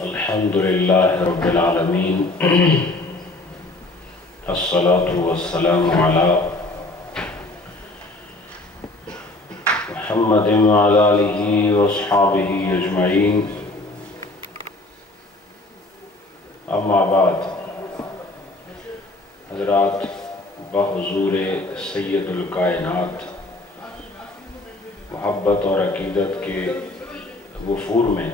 الحمدللہ رب العالمین الصلاة والسلام علی محمد وعلی آلہ واصحابہ اجمعین، اما بعد۔ حضرات، بحضور سید الکائنات محبت اور عقیدت کے وفور میں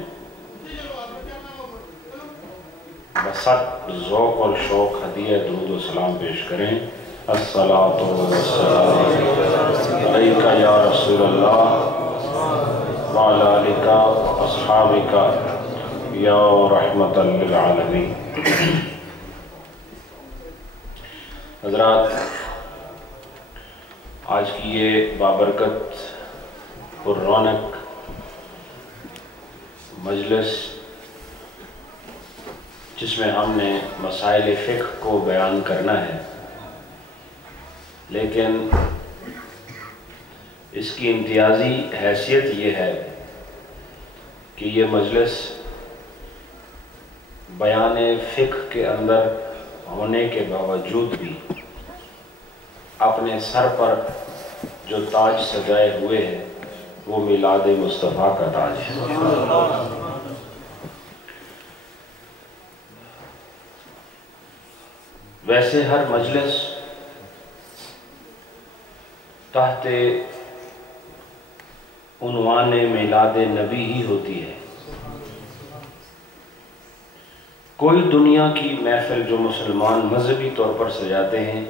بسط ذوق اور شوق ہدیہ درود و سلام پیش کریں۔ الصلاۃ والسلام علیکہ یا رسول اللہ وعلی آلک واصحابک یا رحمۃ للعالمین۔ حضرات، آج کی یہ بابرکت اور رونق مجلس، جس میں ہم نے مسائل فقہ کو بیان کرنا ہے، لیکن اس کی امتیازی حیثیت یہ ہے کہ یہ مجلس بیان فقہ کے اندر ہونے کے باوجود بھی اپنے سر پر جو تاج سجائے ہوئے ہیں وہ میلاد مصطفیٰ کا تاج ہے۔ ویسے ہر مجلس تحت عنوان میلاد نبی ہی ہوتی ہے۔ کوئی دنیا کی محفل جو مسلمان مذہبی طور پر سجاتے ہیں،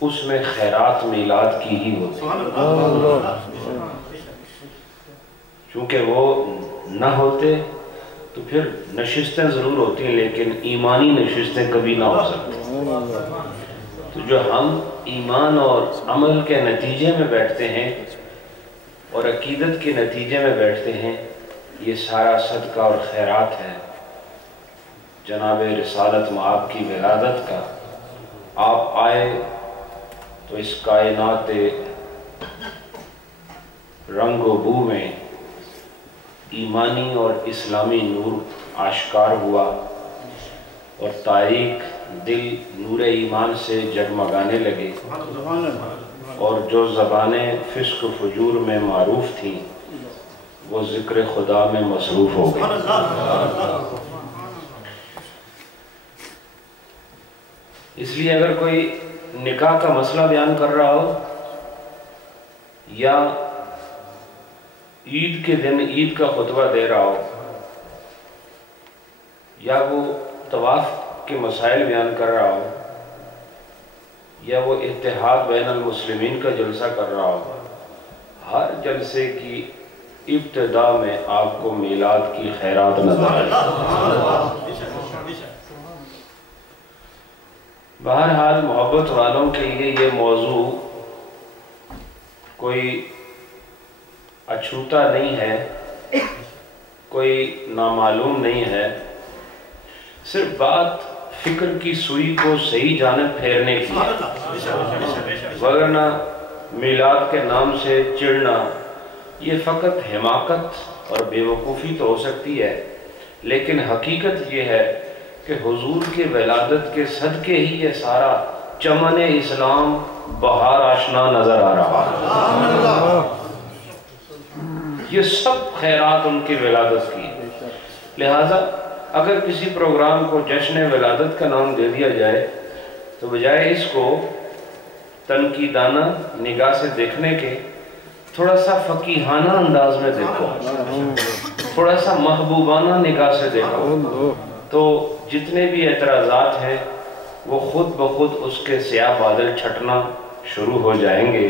اس میں خیرات میلاد کی ہی ہوتی ہے۔ چونکہ وہ نہ ہوتے تو پھر نشستیں ضرور ہوتی ہیں، لیکن ایمانی نشستیں کبھی نہ ہو سکتی۔ تو جو ہم ایمان اور عمل کے نتیجے میں بیٹھتے ہیں اور عقیدت کے نتیجے میں بیٹھتے ہیں، یہ سارا صدقہ اور خیرات ہے جناب رسالت مآب کی ولادت کا۔ آپ آئے تو اس کائنات رنگ و بو میں ایمانی اور اسلامی نور آشکار ہوا، اور تاریک دل نور ایمان سے جگمگانے لگے، اور جو زبانیں فسق و فجور میں معروف تھیں وہ ذکر خدا میں مصروف ہو گئی۔ اس لیے اگر کوئی نکاح کا مسئلہ بیان کر رہا ہو، یا عید کے دن عید کا خطبہ دے رہا ہو، یا وہ طواف کے مسائل بیان کر رہا ہو، یا وہ اتحاد بین المسلمین کا جلسہ کر رہا ہو، ہر جلسے کی ابتدا میں آپ کو میلاد کی خیرات نظر آئے۔ بہرحال محبت والوں کے لیے یہ موضوع کوئی اچھوتا نہیں ہے، کوئی نامعلوم نہیں ہے، صرف بات فکر کی سوئی کو صحیح جانب پھیرنے کی ہے۔ ورنہ میلاد کے نام سے چڑھنا یہ فقط حماقت اور بے وقوفی تو ہو سکتی ہے، لیکن حقیقت یہ ہے کہ حضور کے ولادت کے صدقے ہی یہ سارا چمن اسلام بہار آشنا نظر آ رہا ہے۔ یہ سب خیرات ان کی ولادت کی ہے۔ لہٰذا اگر کسی پروگرام کو جشن ولادت کا نام دے دیا جائے تو بجائے اس کو تنقیدانہ نگاہ سے دیکھنے کے، تھوڑا سا فقیہانہ انداز میں دیکھو، تھوڑا سا محبوبانہ نگاہ سے دیکھو، تو جتنے بھی اعتراضات ہیں وہ خود بخود اس کے سیاہ بادل چھٹنا شروع ہو جائیں گے،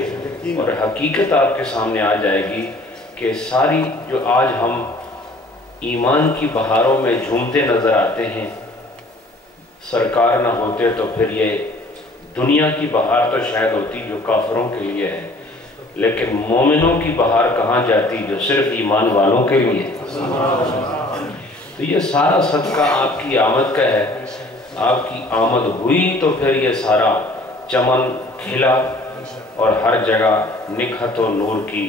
اور حقیقت آپ کے سامنے آ جائے گی کہ ساری جو آج ہم ایمان کی بہاروں میں جھومتے نظر آتے ہیں، سرکار نہ ہوتے تو پھر یہ دنیا کی بہار تو شاید ہوتی جو کافروں کے لیے ہے، لیکن مومنوں کی بہار کہاں جاتی جو صرف ایمان والوں کے لیے۔ تو یہ سارا صدقہ آپ کی آمد کا ہے۔ آپ کی آمد ہوئی تو پھر یہ سارا چمن کھلا اور ہر جگہ نکھت و نور کی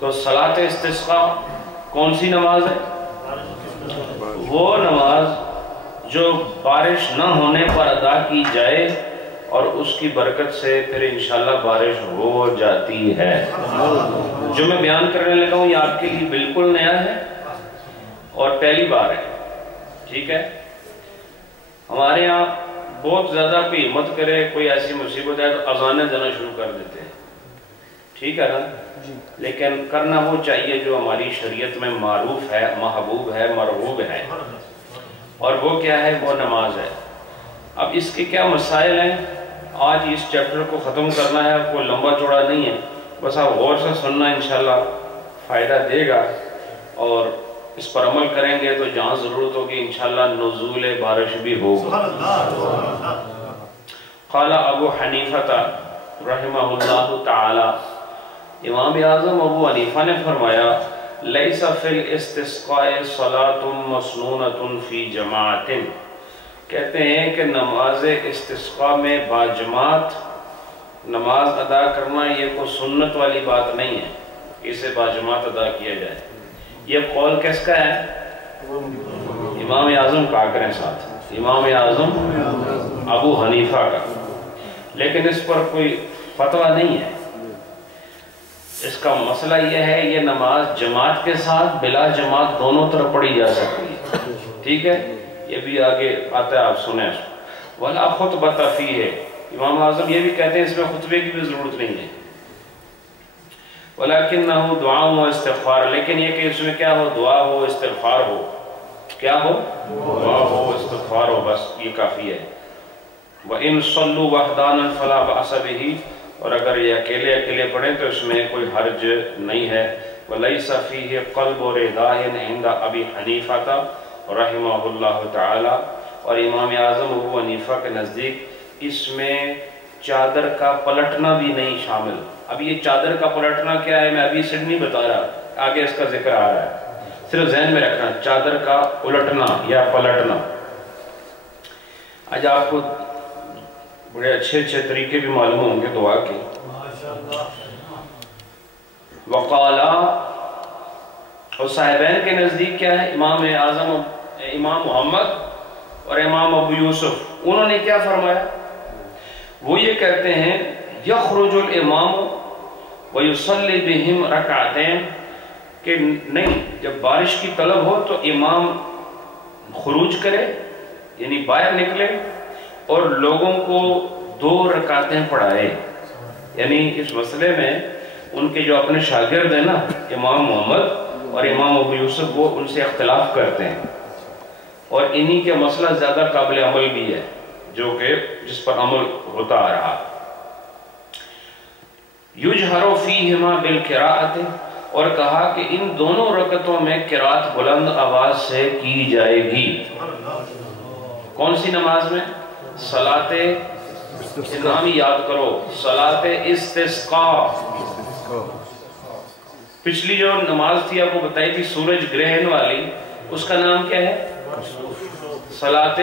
تو صلاۃ استسقاء کون سی نماز ہے؟ وہ نماز جو بارش نہ ہونے پر ادا کی جائے اور اس کی برکت سے پھر انشاءاللہ بارش ہو جاتی ہے۔ جو میں بیان کرنے لگا ہوں یہ آپ کے لیے بالکل نیا ہے اور پہلی بار ہے، ٹھیک ہے؟ ہمارے یہاں بہت زیادہ کوئی ہمت کرے، کوئی ایسی مصیبت ہے تو اذانیں دینا شروع کر دیتے ہیں، ٹھیک ہے نا؟ لیکن کرنا وہ چاہیے جو ہماری شریعت میں معروف ہے، محبوب ہے، مرغوب ہے، اور وہ کیا ہے؟ وہ نماز ہے۔ اب اس کے کیا مسائل ہیں؟ آج اس چیپٹر کو ختم کرنا ہے، کوئی لمبا چوڑا نہیں ہے، بس آپ غور سے سننا، انشاءاللہ فائدہ دے گا، اور اس پر عمل کریں گے تو جہاں ضرورت ہوگی انشاءاللہ نزول بارش بھی ہوگا۔ قال ابو حنیفہ رحمہ اللہ تعالی، امام اعظم ابو حنیفہ نے فرمایا، لیس فی الاستسقاء صلاۃ مسنونۃ فی جماعت، کہتے ہیں کہ نماز استسقاء میں باجماعت نماز ادا کرنا یہ کوئی سنت والی بات نہیں ہے کہ اسے باجماعت ادا کیا جائے۔ یہ قول کس کا ہے؟ امام اعظم کا، کریں ساتھ، امام اعظم ابو حنیفہ کا، لیکن اس پر کوئی فتویٰ نہیں ہے۔ اس کا مسئلہ یہ ہے یہ نماز جماعت کے ساتھ بلا جماعت دونوں طرف پڑھی جا سکتی ہے، ٹھیک ہے؟ یہ بھی آگے آتا ہے، آپ سنیں۔ وَلَا خُطْبَةَ فِيهِ، امام اعظم یہ بھی کہتے ہیں اس میں خطبے کی بھی ضرورت نہیں ہے۔ وَلَكِنَّهُ دُعَاءٌ وَاسْتِغْفَارٌ، لیکن یہ کہ اس میں کیا ہو؟ دعا ہو، استغفار ہو، کیا ہو؟ دعا ہو، استغفار ہو، بس یہ کافی ہے۔ وَإِن صَلُّوا وَحْدَانًا فَلَا بَأْسَ بِهِ، اور اگر یہ اکیلے اکیلے پڑھیں تو اس میں کوئی حرج نہیں ہے۔ وَلَيْسَ فِيهِ قَلْبُ رِضَاءٍ عِنْدَ أَبِي حَنِيفَةَ رحمہ اللہ تعالی، اور امام اعظم ابو حنیفہ کے نزدیک اس میں چادر کا پلٹنا بھی نہیں شامل۔ اب یہ چادر کا پلٹنا کیا ہے میں ابھی سے نہیں بتا رہا، آگے اس کا ذکر آ رہا ہے، صرف ذہن میں رکھنا، چادر کا الٹنا یا پلٹنا۔ آج آپ کو بڑے اچھے اچھے طریقے بھی معلوم ہوں گے دعا کے۔ وقالا، اور صاحبین کے نزدیک کیا ہے؟ امام اعظم امام محمد اور امام ابو یوسف، انہوں نے کیا فرمایا؟ وہ یہ کہتے ہیں یخرج الامام ویصلی بہم رکعتین، کہ نہیں، جب بارش کی طلب ہو تو امام خروج کرے، یعنی باہر نکلے اور لوگوں کو 2 رکعتیں پڑھائے۔ یعنی اس مسئلے میں ان کے جو اپنے شاگرد ہیں نا، امام محمد اور امام ابو یوسف، وہ ان سے اختلاف کرتے ہیں، اور انہی کے مسئلہ زیادہ قابل عمل بھی ہے، جو کہ جس پر عمل ہوتا آ رہا۔ یجہر فیہما بالقراءۃ، اور کہا کہ ان دونوں رکعتوں میں قرات بلند آواز سے کی جائے گی۔ کون سی نماز میں؟ صلاۃ، نام یاد کرو، صلاۃ استسقاء۔ پچھلی جو نماز تھی آپ کو بتائی تھی سورج گرہن والی، اس کا نام کیا ہے؟ صلاۃ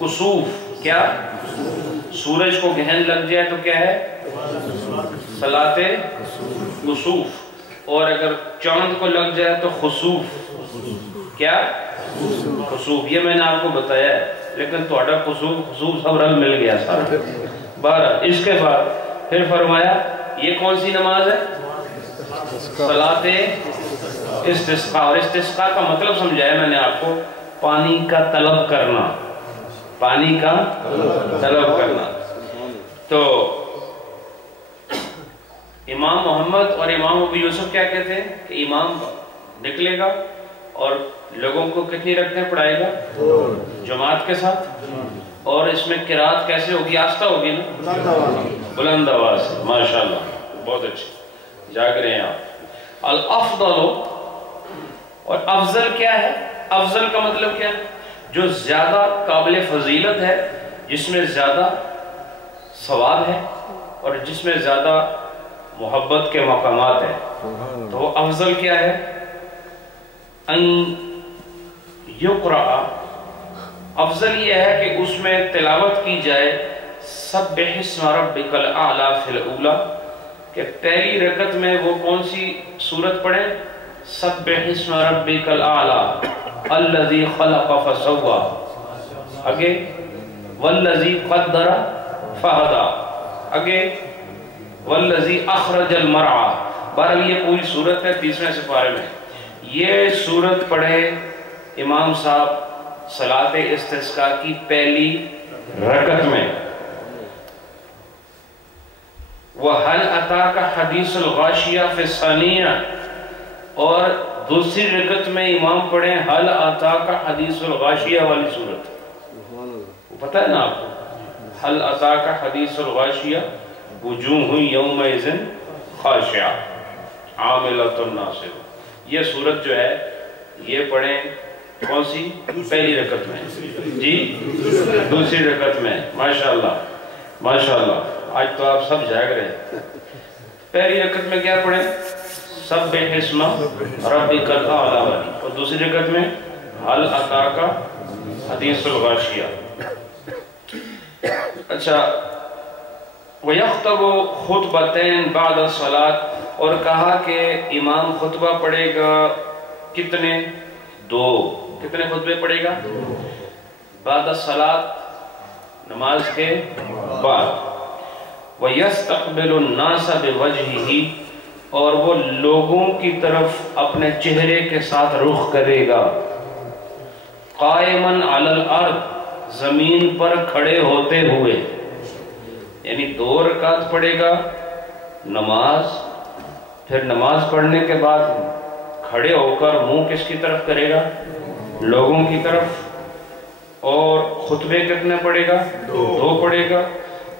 کسوف۔ کیا؟ سورج کو گرہن لگ جائے تو کیا ہے؟ صلاۃ کسوف، اور اگر چاند کو لگ جائے تو خسوف۔ کیا؟ خسوف۔ یہ میں نے آپ کو بتایا ہے، لیکن توڑا خسوف سب رنگ مل گیا سارا۔ بہرحال اس کے بعد پھر فرمایا یہ کون سی نماز ہے؟ صلاۃ استسقاء۔ اور استسقاء کا مطلب سمجھایا میں نے آپ کو، پانی کا طلب کرنا، پانی کا طلب کرنا۔ تو امام محمد اور امام ابو یوسف کیا کہتے ہیں کہ امام نکلے گا اور لوگوں کو کتنی رکعتیں پڑھائے گا؟ جماعت کے ساتھ، اور اس میں قرات کیسے ہوگی؟ آہستہ ہوگی نا، بلند آواز سے۔ ماشاءاللہ، بہت اچھے، جاگ رہے ہیں آپ۔ الافضل، اور افضل کیا ہے؟ افضل کا مطلب کیا ہے؟ جو زیادہ قابل فضیلت ہے، جس میں زیادہ ثواب ہے اور جس میں زیادہ محبت کے مقامات ہیں۔ تو افضل کیا ہے؟ ان یقرأ، افضل یہ ہے کہ اس میں تلاوت کی جائے سبح اسم ربک الاعلی فی الاولی، کہ پہلی رکعت میں وہ کون سی سورت پڑھیں؟ سبح اسم ربک الاعلی الذی خلق فسوی، آگے والذی قدر فہدی، آگے والذی اخرج المرعی. بہرحال یہ پوری سورت ہے 30ویں سپارے میں. یہ سورت پڑھے امام صاحب صلاۃ استسقاء کی پہلی رکعت میں. وَهَلْ أَتَاكَ حَدِيثُ الْغَاشِيَةِ فِي الثَّانِيَةِ، اور دوسری رکعت میں امام پڑھیں هَلْ أَتَاكَ حَدِيثُ الْغَاشِيَةِ والی سورت. وہ پتہ ہے نا آپ کو؟ هَلْ أَتَاكَ حَدِيثُ الْغَاشِيَةِ وُجُوهٌ يَوْمَئِذٍ خَاشِعَةٌ عَامِلَةٌ نَاصِبَةٌ. یہ سورت جو ہے یہ پڑھیں کون سی؟ پہلی رکعت میں. جی دوسری رکعت میں. ماشاءاللہ ماشاءاللہ، آج تو آپ سب جاگ رہے ہیں. پہلی رکعت میں کیا پڑھیں؟ سبح اسم ربک الاعلی والی، اور دوسری رکعت میں هل اتاک حدیث الغاشیہ. اچھا، وَيَخْطَبُ خُطْبَتَيْن بَعْدَ الصَّلَاةِ، اور کہا کہ امام خطبہ پڑھے گا کتنے؟ 2. کتنے خطبے پڑھے گا؟ بعد الصلاة، نماز کے بعد. وَيَسْتَقْبِلُ النَّاسَ بِوَجْهِهِ، اور وہ لوگوں کی طرف اپنے چہرے کے ساتھ رخ کرے گا. قائماً علی الارض، زمین پر کھڑے ہوتے ہوئے. یعنی 2 رکعت پڑھے گا نماز، پھر نماز پڑھنے کے بعد کھڑے ہو کر منہ کس کی طرف کرے گا؟ لوگوں کی طرف. اور خطبے کتنے پڑھے گا؟ 2 پڑھے گا.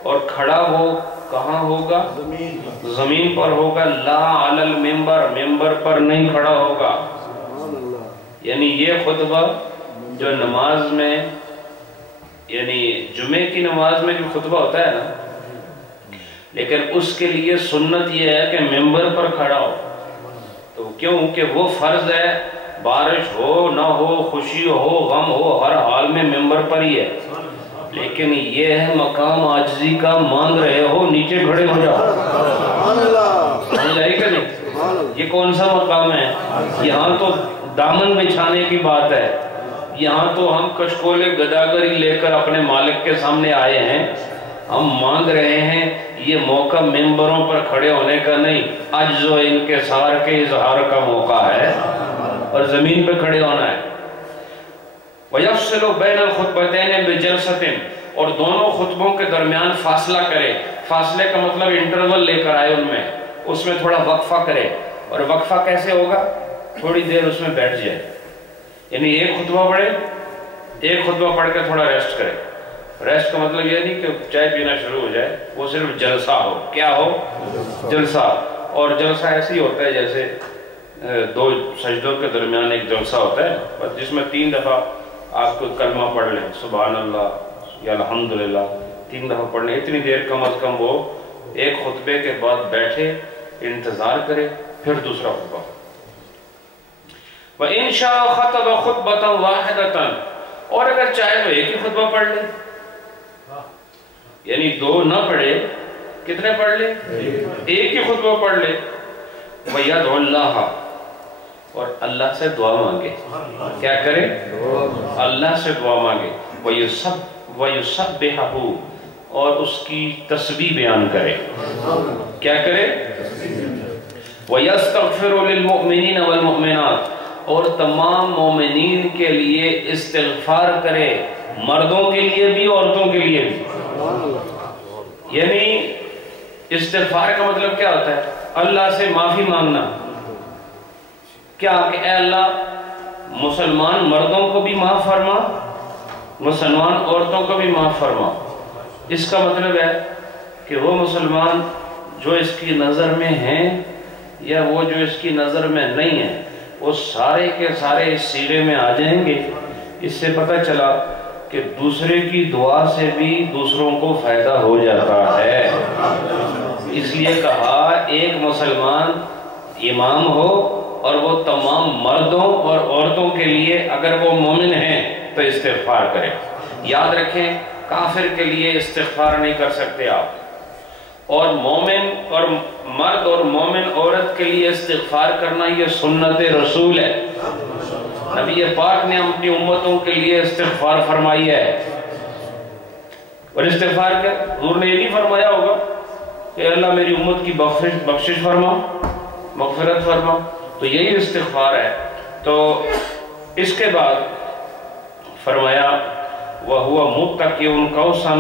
اور کھڑا وہ کہاں ہوگا؟ زمین پر ہوگا. لا علی المنبر، ممبر پر نہیں کھڑا ہوگا. یعنی یہ خطبہ جو نماز میں، یعنی جمعے کی نماز میں جو خطبہ ہوتا ہے نا، لیکن اس کے لیے سنت یہ ہے کہ ممبر پر کھڑا ہو. تو کیوں کہ وہ فرض ہے، بارش ہو نہ ہو، خوشی ہو غم ہو، ہر حال میں ممبر پر ہی ہے. لیکن یہ ہے مقام عاجزی کا، مانگ رہے ہو نیچے کھڑے ہو جاؤ. سمجھ آئی کہ نہیں؟ یہ کون سا مقام ہے؟ یہاں تو دامن بچھانے کی بات ہے. یہاں تو ہم کشکول گداگری لے کر اپنے مالک کے سامنے آئے ہیں، ہم مانگ رہے ہیں. یہ موقع ممبروں پر کھڑے ہونے کا نہیں، عجز و انکسار کے اظہار کا موقع ہے، اور زمین پہ کھڑے ہونا ہے. وَيَفْصِلُ بَيْنَ الْخُطْبَتَيْنِ بِجَلْسَةٍ، اور دونوں خطبوں کے درمیان فاصلہ کرے. فاصلے کا مطلب انٹرول لے کر آئے، اس میں تھوڑا وقفہ کرے. اور وقفہ کیسے ہوگا؟ تھوڑی دیر اس میں بیٹھ جائے. یعنی ایک خطبہ پڑھے، ایک خطبہ پڑھ کے تھوڑا ریسٹ کرے. ریسٹ کا مطلب یہ نہیں کہ چائے پینا شروع ہو جائے، وہ صرف جلسہ ہو. کیا ہو؟ جلسہ. اور جلسہ ایسے ہی ہوتا ہے جیسے 2 سجدوں کے درمیان ایک جلسہ ہوتا ہے، جس میں 3 دفعہ آپ کو کلمہ پڑھ لیں، سبحان اللہ یا الحمدللہ 3 دفعہ پڑھ لیں. اتنی دیر کم از کم وہ ایک خطبے کے بعد بیٹھے، انتظار کرے، پھر دوسرا خطبہ. وَإِن شَاءَ خَطَبَ خُطْبَةً وَاحِدَةً، اور اگر چاہے تو ایک ہی خطبہ پڑھ لے. یعنی 2 نہ پڑھے، کتنے پڑھ لے؟ ایک ہی خطبہ پڑھ لے. وَيَدْعُ اللَّهَ، اور اللہ سے دعا مانگے. کیا کرے؟ اللہ سے دعا مانگے. وَيُسَبِّحَهُ، اور اس کی تسبیح بیان کرے. کیا کرے؟ وَيَسْتَغْفِرُ لِلْمُؤْمِنِينَ وَالْمُؤْمِنَاتِ، اور تمام مومنین کے لیے استغفار کرے، مردوں کے لیے بھی عورتوں کے لیے بھی. یعنی استغفار کا مطلب کیا ہوتا ہے؟ اللہ سے معافی مانگنا. کیا کہ اے اللہ مسلمان مردوں کو بھی معاف فرما، مسلمان عورتوں کو بھی معاف فرما. اس کا مطلب ہے کہ وہ مسلمان جو اس کی نظر میں ہیں یا وہ جو اس کی نظر میں نہیں ہیں، وہ سارے کے سارے اس سیرے میں آ جائیں گے. اس سے پتہ چلا کہ دوسرے کی دعا سے بھی دوسروں کو فائدہ ہو جاتا ہے. اس لیے کہا ایک مسلمان امام ہو اور وہ تمام مردوں اور عورتوں کے لیے اگر وہ مومن ہیں تو استغفار کرے. یاد رکھیں کافر کے لیے استغفار نہیں کر سکتے آپ، اور مومن اور مرد اور مومن عورت کے لیے استغفار کرنا یہ سنت رسول ہے. نبی پاک نے اپنی امتوں کے لیے استغفار فرمائی ہے. اور استغفار کیا؟ حضور نے یہ نہیں فرمایا ہوگا کہ اللہ میری امت کی بخشش فرما، مغفرت فرما، تو یہی استغفار ہے. تو اس کے بعد فرمایا وَهُوَ مُتَّكِئٌ قَوْسًا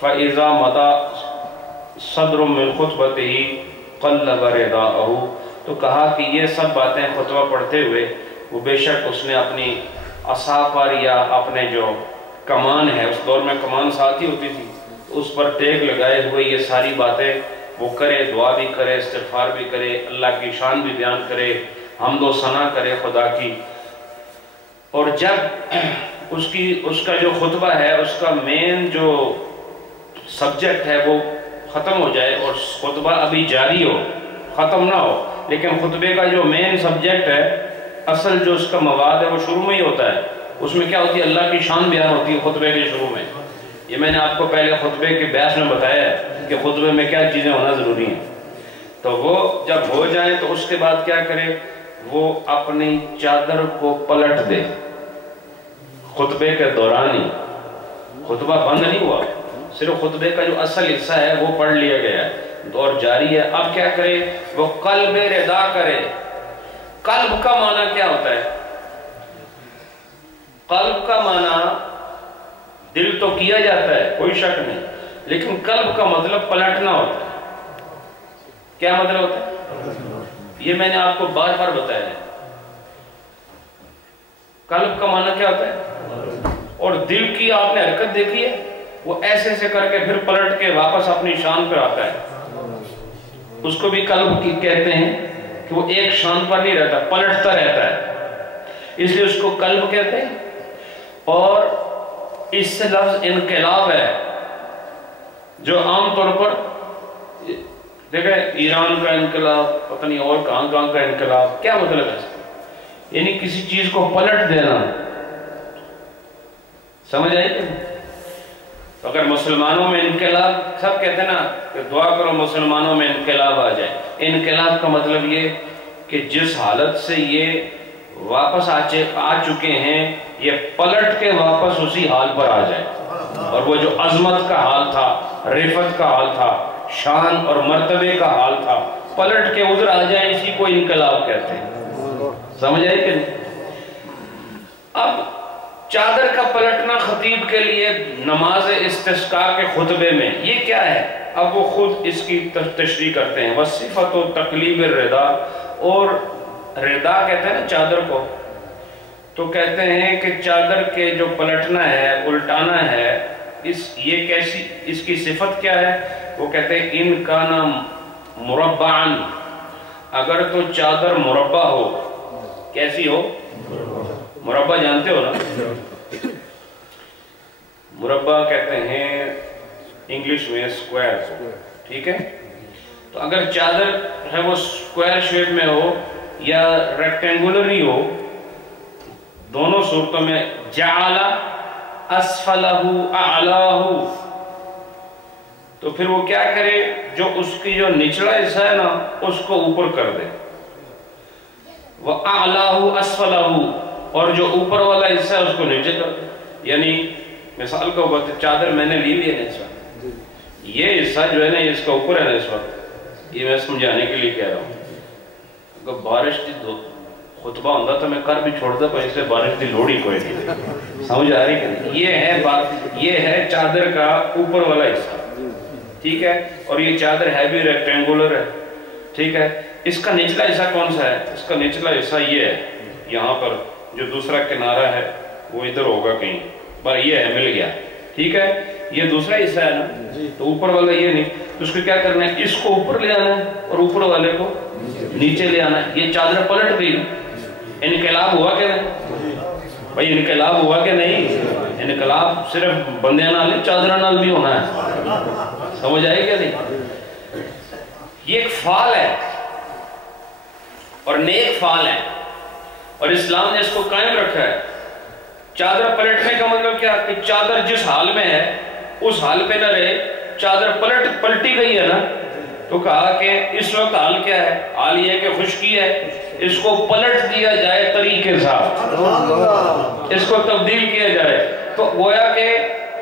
فَإِذَا مَضَى صَدْرٌ مِّن خُطْبَتِهِ قَلَّبَ رِدَاءَهُ. تو کہا کہ یہ سب باتیں خطبہ پڑھتے ہوئے وہ بے شک اس نے اپنی عصا پر یا اپنے جو کمان ہے، اس دور میں کمان ساتھ ہی ہوتی تھی، اس پر ٹیک لگائے ہوئے یہ ساری باتیں وہ کرے، دعا بھی کرے، استغفار بھی کرے، اللہ کی شان بھی بیان کرے، حمد و ثنا کرے خدا کی. اور جب اس کا جو خطبہ ہے، اس کا مین جو سبجیکٹ ہے وہ ختم ہو جائے اور خطبہ ابھی جاری ہو، ختم نہ ہو، لیکن خطبے کا جو مین سبجیکٹ ہے، اصل جو اس کا مواد ہے وہ شروع میں ہی ہوتا ہے. اس میں کیا ہوتی ہے؟ اللہ کی شان بیان ہوتی ہے خطبے کے شروع میں. یہ میں نے آپ کو پہلے خطبے کے بحث میں بتایا ہے کہ خطبے میں کیا چیزیں ہونا ضروری ہیں. تو وہ جب ہو جائیں تو اس کے بعد کیا کرے؟ وہ اپنی چادر کو پلٹ دے. خطبے کے دوران ہی خطبہ بند نہیں ہوا، صرف خطبے کا جو اصل حصہ ہے وہ پڑھ لیا گیا ہے اور جاری ہے. اب کیا کرے؟ وہ قلب رضا کرے. قلب کا معنی کیا ہوتا ہے؟ قلب کا معنی دل تو کیا جاتا ہے، کوئی شک نہیں، لیکن قلب کا مطلب پلٹنا ہوتا ہے. کیا مطلب ہوتا ہے؟ یہ میں نے آپ کو بار بار بتایا ہے. قلب کا معنی کیا ہوتا ہے؟ اور دل کی آپ نے حرکت دیکھی ہے، وہ ایسے ایسے کر کے پھر پلٹ کے واپس اپنی شان پر آتا ہے. اس کو بھی قلب کی کہتے ہیں کہ وہ ایک شان پر نہیں رہتا، پلٹتا رہتا ہے، اس لیے اس کو قلب کہتے ہیں. اور اس سے لفظ انقلاب ہے، جو عام طور پر دیکھیں ایران کا انقلاب، پتہ نہیں اور کہاں کا انقلاب، کیا مطلب ہے اس کا؟ یعنی کسی چیز کو پلٹ دینا. سمجھ آئی کہ اگر مسلمانوں میں انقلاب، سب کہتے ہیں نا کہ دعا کرو مسلمانوں میں انقلاب آ جائے. انقلاب کا مطلب یہ کہ جس حالت سے یہ واپس آ چکے ہیں، یہ پلٹ کے واپس اسی حال پر آ جائے. اور وہ جو عظمت کا حال تھا، رفعت کا حال تھا، شان اور مرتبے کا حال تھا، پلٹ کے ادھر آ جائے، اسی کو انقلاب کہتے ہیں. سمجھ آئی کہ نہیں؟ اب چادر کا پلٹنا خطیب کے لیے نماز استسقاء کے خطبے میں یہ کیا ہے؟ اب وہ خود اس کی تشریح کرتے ہیں. وصفت و تقلیب الردا، اور ردا کہتے ہیں نا چادر کو، تو کہتے ہیں کہ چادر کے جو پلٹنا ہے، الٹانا ہے، یہ کیسی، اس کی صفت کیا ہے؟ وہ کہتے ہیں ان کا نام مربعاً، اگر تو چادر مربع ہو. کیسی ہو؟ مربع جانتے ہو نا؟ مربع کہتے ہیں انگلش میں اسکوائر، ٹھیک ہے؟ تو اگر چادر ہے وہ اسکوائر شیپ میں ہو یا ریکٹینگولر ہی ہو، دونوں صورتوں میں جعل اسفلہ اعلاہ، تو پھر وہ کیا کرے؟ جو اس کی جو نچلا حصہ ہے نا اس کو اوپر کر دے. وَأَعْلَاهُ أَسْفَلَهُ، اور جو اوپر والا حصہ ہے اس کو نیچے کر دے. یعنی مثال کا وقت چادر میں نے لی ہوئی ہے اس وقت، یہ حصہ جو ہے نا اس کا اوپر ہے نا اس وقت، یہ میں سمجھانے کے لیے کہہ رہا ہوں. اگر بارش کی خطبہ ہوتا تو میں کر بھی چھوڑتا، پر اس سے بارش کی لوڑ ہی کوئی نہیں. سمجھ آ رہی کہ نہیں؟ یہ ہے بات، یہ ہے چادر کا اوپر والا حصہ، ٹھیک ہے؟ اور یہ چادر ہے بھی ریکٹینگولر ہے، ٹھیک ہے؟ اس کا نچلا حصہ کون سا ہے؟ اس کا نچلا حصہ یہ ہے، یہاں پر جو دوسرا کنارہ ہے وہ ادھر ہوگا کہیں پر، یہ ہے، مل گیا، ٹھیک ہے؟ یہ دوسرا حصہ ہے نا، تو اوپر والا یہ نہیں، تو اس کو کیا کرنا ہے؟ اس کو اوپر لے آنا ہے اور اوپر والے کو نیچے لے آنا ہے. یہ چادر پلٹ گئی. انقلاب ہوا کہ نہیں بھائی؟ انقلاب ہوا کہ نہیں؟ انقلاب صرف بندے نال نہیں، چادر نال بھی ہونا ہے. سمجھ آئی کہ نہیں؟ یہ ایک فعل ہے اور نیک فعل ہے، اور اسلام نے اس کو قائم رکھا ہے. چادر پلٹنے کا مطلب کیا؟ کہ چادر جس حال میں ہے اس حال پہ نہ رہے، چادر پلٹی گئی ہے نا، تو کہا کہ اس وقت حال کیا ہے؟ حال یہ کہ خشکی ہے، اس کو پلٹ دیا جائے طریقے سے، اس کو تبدیل کیا جائے۔ تو گویا کہ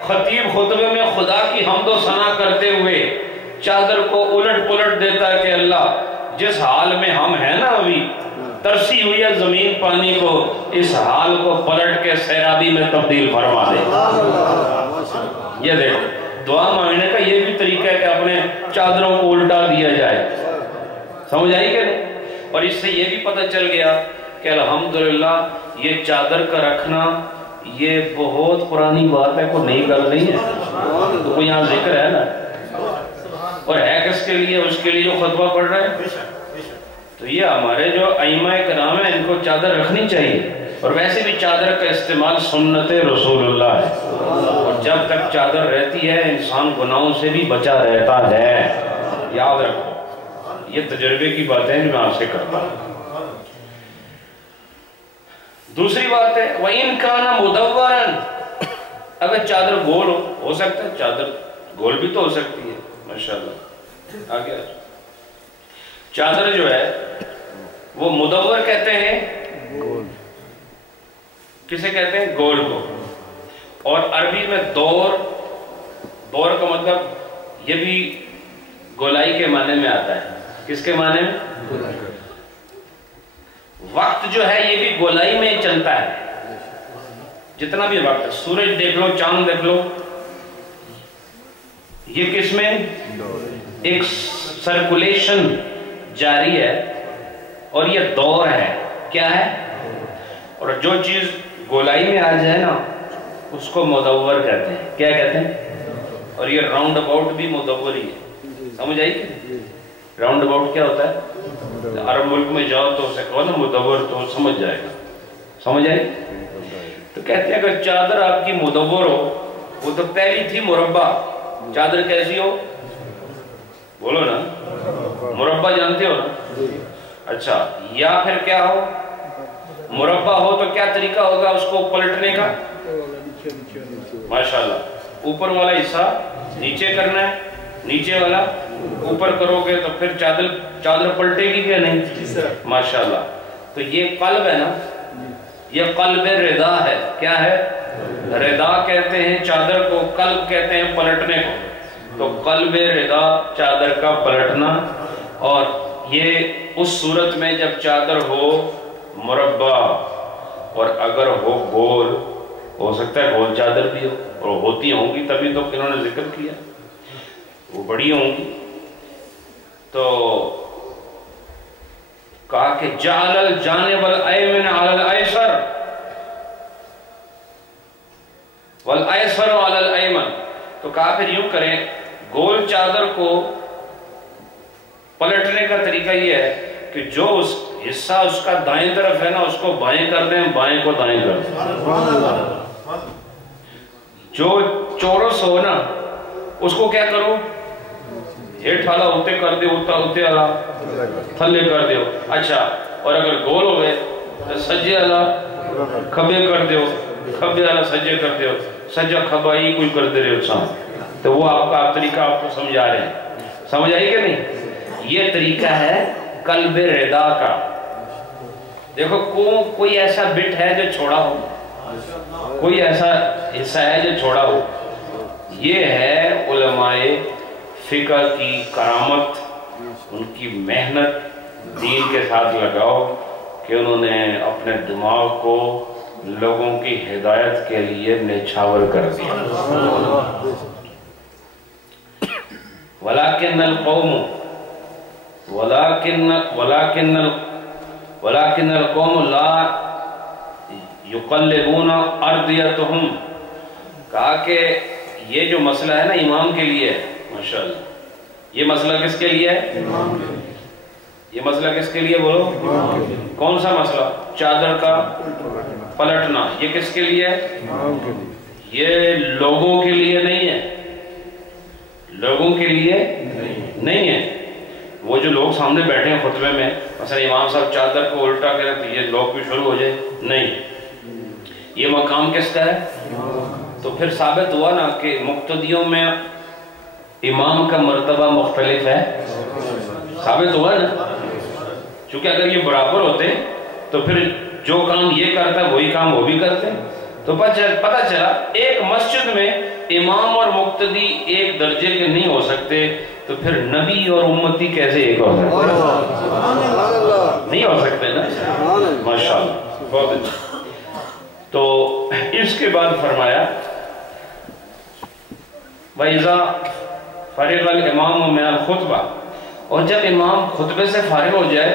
خطیب خطبے میں خدا کی حمد و ثنا کرتے ہوئے چادر کو الٹ پلٹ دیتا ہے کہ اللہ جس حال میں ہم ہیں نا ابھی ترسی ہوئی ہے زمین پانی کو، اس حال کو پلٹ کے سیرابی میں تبدیل فرما دے۔ یہ دیکھو دعا مانگنے کا یہ بھی طریقہ ہے کہ اپنے چادروں کو الٹا دیا جائے، سمجھ آئی کہ نہیں؟ اور اس سے یہ بھی پتہ چل گیا کہ الحمدللہ یہ چادر کا رکھنا یہ بہت پرانی بات ہے، کوئی نئی گل نہیں ہے، تو کوئی یہاں ذکر ہے نا، اور ہے کس کے لیے؟ اس کے لیے جو خطبہ پڑھ رہا ہے۔ تو یہ ہمارے جو ائمہ کرام ہیں ان کو چادر رکھنی چاہیے، اور ویسے بھی چادر کا استعمال سنت رسول اللہ ہے، اور جب تک چادر رہتی ہے انسان گناہوں سے بھی بچا رہتا ہے، یاد رکھو، یہ تجربے کی باتیں جو میں آپ سے کرتا ہوں۔ دوسری بات ہے وَإِن كَانَ مُدَوَّرًا، اگر چادر گول ہو سکتا ہے، چادر گول بھی تو ہو سکتی ہے، ماشاءاللہ آگے چادر جو ہے وہ مدور کہتے ہیں، کسے کہتے ہیں؟ گول کو، اور عربی میں دور کا مطلب یہ بھی گولائی کے معنی میں آتا ہے۔ کس کے معنی میں؟ وقت جو ہے یہ بھی گولائی میں چلتا ہے، جتنا بھی وقت ہے، سورج دیکھ لو، چاند دیکھ لو، یہ کس میں ایک سرکولیشن جاری ہے، اور یہ دور ہے، کیا ہے؟ اور جو چیز گولائی میں آ جائے نا اس کو مدور کہتے ہیں، کیا کہتے ہیں؟ اور یہ راؤنڈ اباؤٹ بھی مدور ہی ہے، سمجھ آئی کہ راؤنڈ اباؤٹ کیا ہوتا ہے؟ عرب ملک میں جاؤ تو اسے کہو نا مدور، تو سمجھ جائے گا، سمجھ آئی؟ تو کہتے ہیں اگر چادر آپ کی مدور ہو، وہ تو پہلی تھی مربع، چادر کیسی ہو؟ بولو نا، مربع جانتے ہو نا؟ اچھا، یا پھر کیا ہو؟ مربع ہو تو کیا طریقہ ہوگا اس کو پلٹنے کا؟ ماشاءاللہ، اوپر والا حصہ نیچے کرنا ہے، نیچے والا اوپر کرو گے تو پھر چادر پلٹے گی کہ نہیں؟ ماشاءاللہ۔ تو یہ قلب ہے نا، یہ قلب رضا ہے، کیا ہے؟ رضا کہتے ہیں چادر کو، قلب کہتے ہیں پلٹنے کو۔ تو قلب رضا چادر کا پلٹنا، اور یہ اس صورت میں جب چادر ہو مربع، اور اگر ہو گول، ہو سکتا ہے گول چادر بھی ہو، اور ہوتی ہوں گی تبھی تو انہوں نے ذکر کیا، وہ بڑی ہوں گی، تو کہا کہ جعل الجانب الایمن علی الایسر والایسر علی الایمن، تو کہا پھر یوں کریں، گول چادر کو پلٹنے کا طریقہ یہ ہے کہ جو حصہ اس کا دائیں طرف ہے نا اس کو بائیں کر دیں، بائیں کو دائیں کر دیں، جو چورس ہو نا اس کو کیا کرو؟ ہیٹھ والا ہوتے کر دے، ہوتے والا تھلے کر دیو۔ اچھا، اور اگر گول ہو گئے تو سجے والا کھبے کر دیو، کھبے والا سجے کر دیو، سجا کھبائی کوئی کر دے رہے ہو سام، تو وہ آپ کا طریقہ آپ کو سمجھا رہے ہیں، سمجھ آئی کہ نہیں؟ یہ طریقہ ہے قلب رضا کا۔ دیکھو کوئی ایسا بٹ ہے جو چھوڑا ہو، کوئی ایسا حصہ ہے جو چھوڑا ہو، یہ ہے علماء فقہ کی کرامت، ان کی محنت دین کے ساتھ لگاؤ کہ انہوں نے اپنے دماغ کو لوگوں کی ہدایت کے لیے نچھاور کر دیا۔ وَلَكِنَّ الْقَوْمُ لَا يُقَلِّبُونَ أَرْضِيَتُهُمْ، کہا کہ یہ جو مسئلہ ہے نا امام کے لیے، ماشاءاللہ، یہ مسئلہ کس کے لیے ہے؟ یہ مسئلہ کس کے لیے بولو؟ کون سا مسئلہ؟ چادر کا پلٹنا، یہ کس کے لیے ہے؟ یہ لوگوں کے لیے نہیں ہے، لوگوں کے لیے نہیں ہے۔ وہ جو لوگ سامنے بیٹھے ہیں خطبے میں، مثلا امام صاحب چادر کو الٹا کریں تو یہ لوگ بھی شروع ہو جائے، نہیں، یہ مقام کس کا ہے؟ تو پھر ثابت ہوا نا کہ مقتدیوں میں امام کا مرتبہ مختلف ہے، ثابت ہوا نا؟ چونکہ اگر یہ برابر ہوتے تو پھر جو کام یہ کرتا ہے وہی کام وہ بھی کرتے، تو پتہ چلا ایک مسجد میں امام اور مقتدی ایک درجے کے نہیں ہو سکتے، تو پھر نبی اور امتی کیسے ایک ہو سکتے؟ نہیں ہو سکتے نا؟ ماشاءاللہ، بہت اچھا۔ تو اس کے بعد فرمایا وَإِذَا فَرِغَ الْإِمَامُ مِنَ الْخُطْبَةِ، اور جب امام خطبے سے فارغ ہو جائے،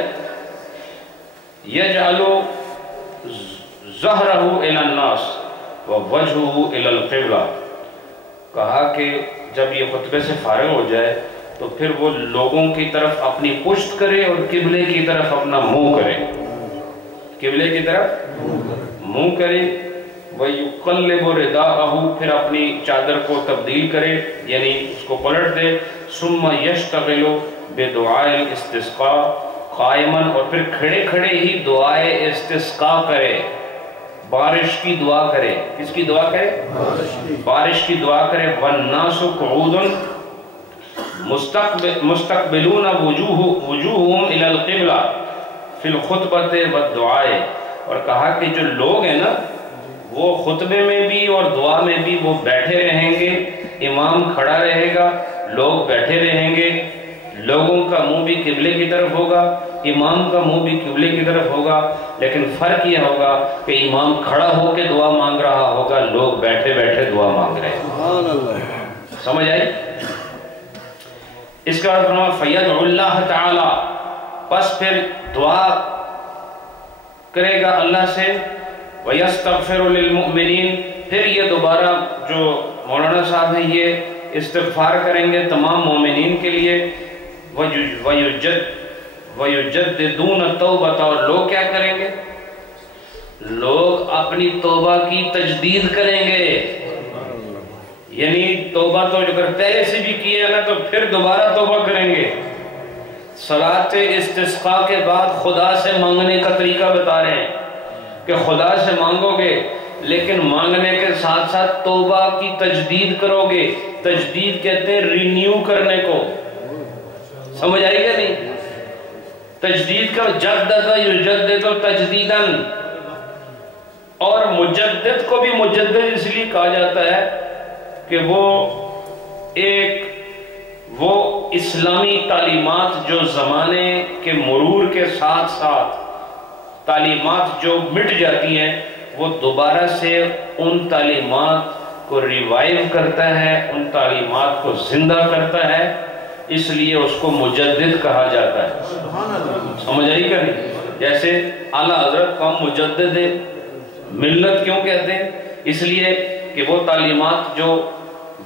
يَجْعَلُ ظَهْرَهُ إِلَى النَّاسِ وَوَجْهُهُ إِلَى الْقِبْلَةِ، کہا کہ جب یہ خطبے سے فارغ ہو جائے تو پھر وہ لوگوں کی طرف اپنی پشت کرے اور قبلے کی طرف اپنا منہ کرے، قبلے کی طرف منہ کرے، وَيُقَلِّبُ رِدَاءَهُ، پھر اپنی چادر کو تبدیل کرے یعنی اس کو پلٹ دے، ثُمَّ يَشْتَغِلُ بِدُعَاءِ الْإِسْتِسْقَاءِ قائماً، اور پھر کھڑے کھڑے ہی دعائے استسقاء کرے، بارش کی دعا کرے۔ کس کی دعا کرے؟ بارش کی دعا کرے۔ وَالنَّاسُ قُعُودٌ مُسْتَقْبِلُونَ وُجُوهُهُمْ إِلَى الْقِبْلَةِ فِي الْخُطْبَةِ وَالدُّعَاءِ، اور کہا کہ جو لوگ ہیں نا وہ خطبے میں بھی اور دعا میں بھی وہ بیٹھے رہیں گے، امام کھڑا رہے گا، لوگ بیٹھے رہیں گے، لوگوں کا منہ بھی قبلے کی طرف ہوگا، امام کا منہ بھی قبلے کی طرف ہوگا، لیکن فرق یہ ہوگا کہ امام کھڑا ہو کے دعا مانگ رہا ہوگا، لوگ بیٹھے بیٹھے دعا مانگ رہے ہیں۔ سمجھ آئی؟ اس کا فرما فَيَدْعُ اللَّهَ تَعَالَى، پس پھر دعا کرے گا اللہ سے، وَيَسْتَغْفِرُ لِلْمُؤْمِنِينَ، پھر یہ دوبارہ جو مولانا صاحب ہیں یہ استغفار کریں گے تمام مومنین کے لیے، وَيُجَدِّدُونَ التَّوْبَةَ، اور لوگ کیا کریں گے؟ لوگ اپنی توبہ کی تجدید کریں گے، یعنی توبہ تو اگر پہلے سے بھی کیے نا تو پھر دوبارہ توبہ کریں گے۔ صلاۃ استسقاء کے بعد خدا سے مانگنے کا طریقہ بتا رہے ہیں کہ خدا سے مانگو گے لیکن مانگنے کے ساتھ ساتھ توبہ کی تجدید کرو گے۔ تجدید کہتے ہیں رینیو کرنے کو، سمجھ آئی گا نہیں؟ تجدید کا جدد یجدد تجدیداً، اور مجدد کو بھی مجدد اس لیے کہا جاتا ہے کہ وہ اسلامی تعلیمات جو زمانے کے مرور کے ساتھ ساتھ تعلیمات جو مٹ جاتی ہیں وہ دوبارہ سے ان تعلیمات کو ریوائیو کرتا ہے، ان تعلیمات کو زندہ کرتا ہے، اس لیے اس کو مجدد کہا جاتا ہے۔ سمجھ آئی کہ نہیں؟ جیسے اعلیٰ حضرت کو ہم مجدد ملت کیوں کہتے ہیں؟ اس لیے کہ وہ تعلیمات جو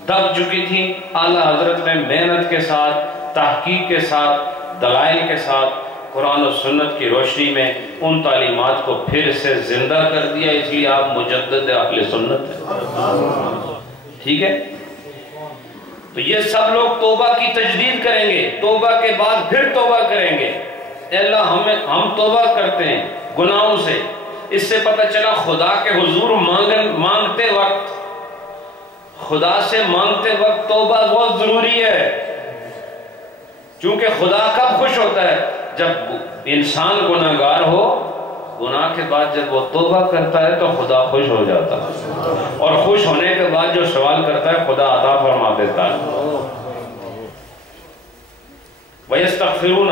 دب چکی تھی اعلیٰ حضرت نے محنت کے ساتھ، تحقیق کے ساتھ، دلائل کے ساتھ، قرآن و سنت کی روشنی میں ان تعلیمات کو پھر سے زندہ کر دیا، اس لیے آپ مجدد اہل سنت ہیں۔ ٹھیک ہے؟ تو یہ سب لوگ توبہ کی تجدید کریں گے، توبہ کے بعد پھر توبہ کریں گے۔ اے اللہ ہم توبہ کرتے ہیں گناہوں سے۔ اس سے پتہ چلا خدا کے حضور مانگتے وقت، خدا سے مانگتے وقت توبہ بہت ضروری ہے، کیونکہ خدا کب خوش ہوتا ہے؟ جب انسان گناہگار ہو، گناہ کے بعد جب وہ توبہ کرتا ہے تو خدا خوش ہو جاتا ہے، اور خوش ہونے کے بعد جو سوال کرتا ہے خدا عطا فرما دیتا ہے۔ وَيَسْتَغْفِرُونَ،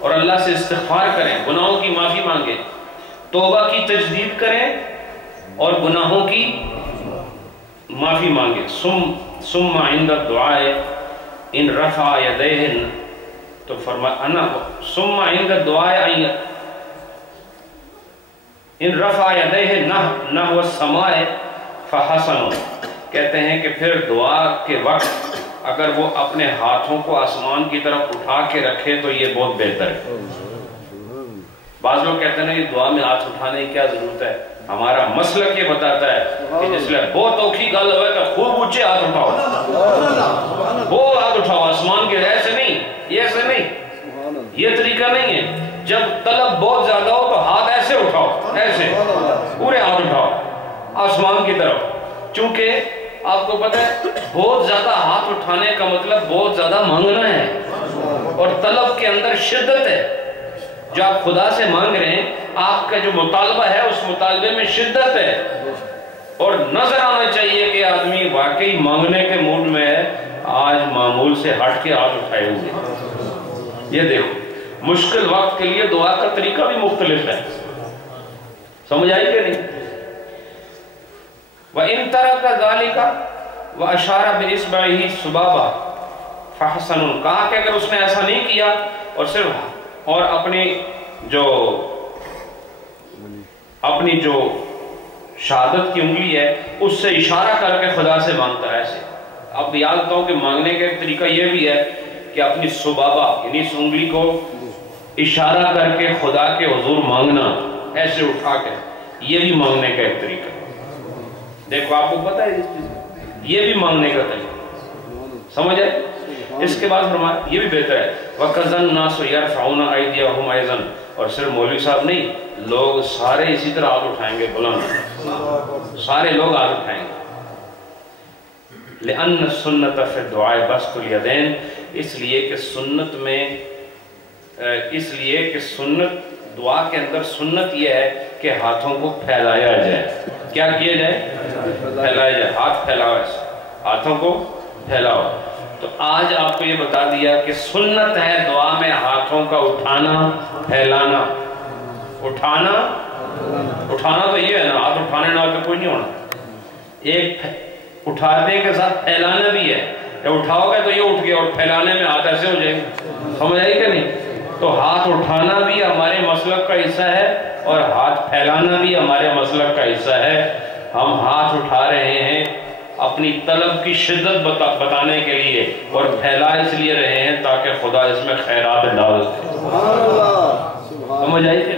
اور اللہ سے استغفار کریں، گناہوں کی معافی مانگیں، توبہ کی تجدید کریں اور گناہوں کی معافی مانگیں۔ ثُمَّ عِنْدَ الدُّعَاءِ إِنْ رَفَعَ يَدَيْهِ، تو فرمایا ثُمَّ عِنْدَ الدُّعَاءِ إِنْ رَفَعَ يَدَيْهِ نَحْوَ السَّمَاءِ فَحَسَنٌ، کہتے ہیں کہ پھر دعا کے وقت اگر وہ اپنے ہاتھوں کو آسمان کی طرف اٹھا کے رکھے تو یہ بہت بہتر ہے۔ بعض لوگ کہتے ہیں کہ دعا میں ہاتھ اٹھانے کی کیا ضرورت ہے؟ ہمارا مسلک یہ بتاتا ہے کہ جس لئے بہت اوکھی گل ہوئے تو خوب اونچے ہاتھ اٹھاؤ، بہت ہاتھ اٹھاؤ آسمان کے، ایسے نہیں، یہ ایسے نہیں، یہ طریقہ نہیں ہے۔ جب طلب بہت زیادہ ہو تو ہاتھ ایسے اٹھاؤ، ایسے پورے ہاتھ اٹھاؤ آسمان کی طرف، چونکہ آپ کو پتہ ہے بہت زیادہ ہاتھ اٹھانے کا مطلب بہت زیادہ مانگنا ہے، اور طلب کے اندر شدت ہے۔ جو آپ خدا سے مانگ رہے ہیں، آپ کا جو مطالبہ ہے اس مطالبے میں شدت ہے، اور نظر آنا چاہیے کہ آدمی واقعی مانگنے کے موڈ میں ہے، آج معمول سے ہٹ کے ہاتھ اٹھائے ہوئے۔ یہ دیکھو مشکل وقت کے لیے دعا کا طریقہ بھی مختلف ہے، سمجھ آئی کہ نہیں؟ وَإِن تَرَكَ ذَلِكَ وَأَشَارَ بِإِصْبَعِهِ السُّبَابَةَ فَحَسَنٌ، کہا کہ اگر اس نے ایسا نہیں کیا اور صرف اور اپنی جو شہادت کی انگلی ہے اس سے اشارہ کر کے خدا سے مانگتا ہے ایسے۔ اب یاد رکھتا ہوں کہ مانگنے کا ایک طریقہ یہ بھی ہے کہ اپنی سبابہ یعنی اس انگلی کو اشارہ کر کے خدا کے حضور مانگنا، ایسے اٹھا کے، یہ بھی مانگنے کا ایک طریقہ۔ دیکھو آپ کو پتہ ہے یہ بھی مانگنے کا طریقہ، سمجھ آئے؟ اس کے بعد فرمایا یہ بھی بہتر ہے وَقَذَا النَّاسُ يَرْفَعُونَ أَيْدِيَهُمْ أَيْضًا، اور صرف مولوی صاحب نہیں، لوگ سارے اسی طرح ہاتھ اٹھائیں گے بلند، سارے لوگ ہاتھ اٹھائیں گے۔ لِأَنَّ السُّنَّةَ فِي الدُّعَاءِ بَسْطُ الْيَدَيْنِ، اس لیے کہ سنت دعا کے اندر سنت یہ ہے کہ ہاتھوں کو پھیلایا جائے۔ کیا کیا جائے؟ پھیلایا جائے، ہاتھ پھیلاؤ، ایسے ہاتھوں کو پھیلاؤ۔ تو آج آپ کو یہ بتا دیا کہ سنت ہے دعا میں ہاتھوں کا اٹھانا پھیلانا۔ اٹھانا تو یہ ہے نا، ہاتھ اٹھانے نہ تو کوئی نہیں ہونا، ایک اٹھانے کے ساتھ پھیلانا بھی ہے، جب اٹھاؤ گے تو یہ اٹھ گیا اور پھیلانے میں ہاتھ ایسے ہو جائے گا، سمجھ آئی کہ نہیں؟ تو ہاتھ اٹھانا بھی ہمارے مسلک کا حصہ ہے اور ہاتھ پھیلانا بھی ہمارے مسلک کا حصہ ہے۔ ہم ہاتھ اٹھا رہے ہیں اپنی طلب کی شدت بتانے کے لیے، اور پھیلا اس لیے رہے ہیں تاکہ خدا اس میں خیرات ڈال دے۔ سمجھ آئی کہ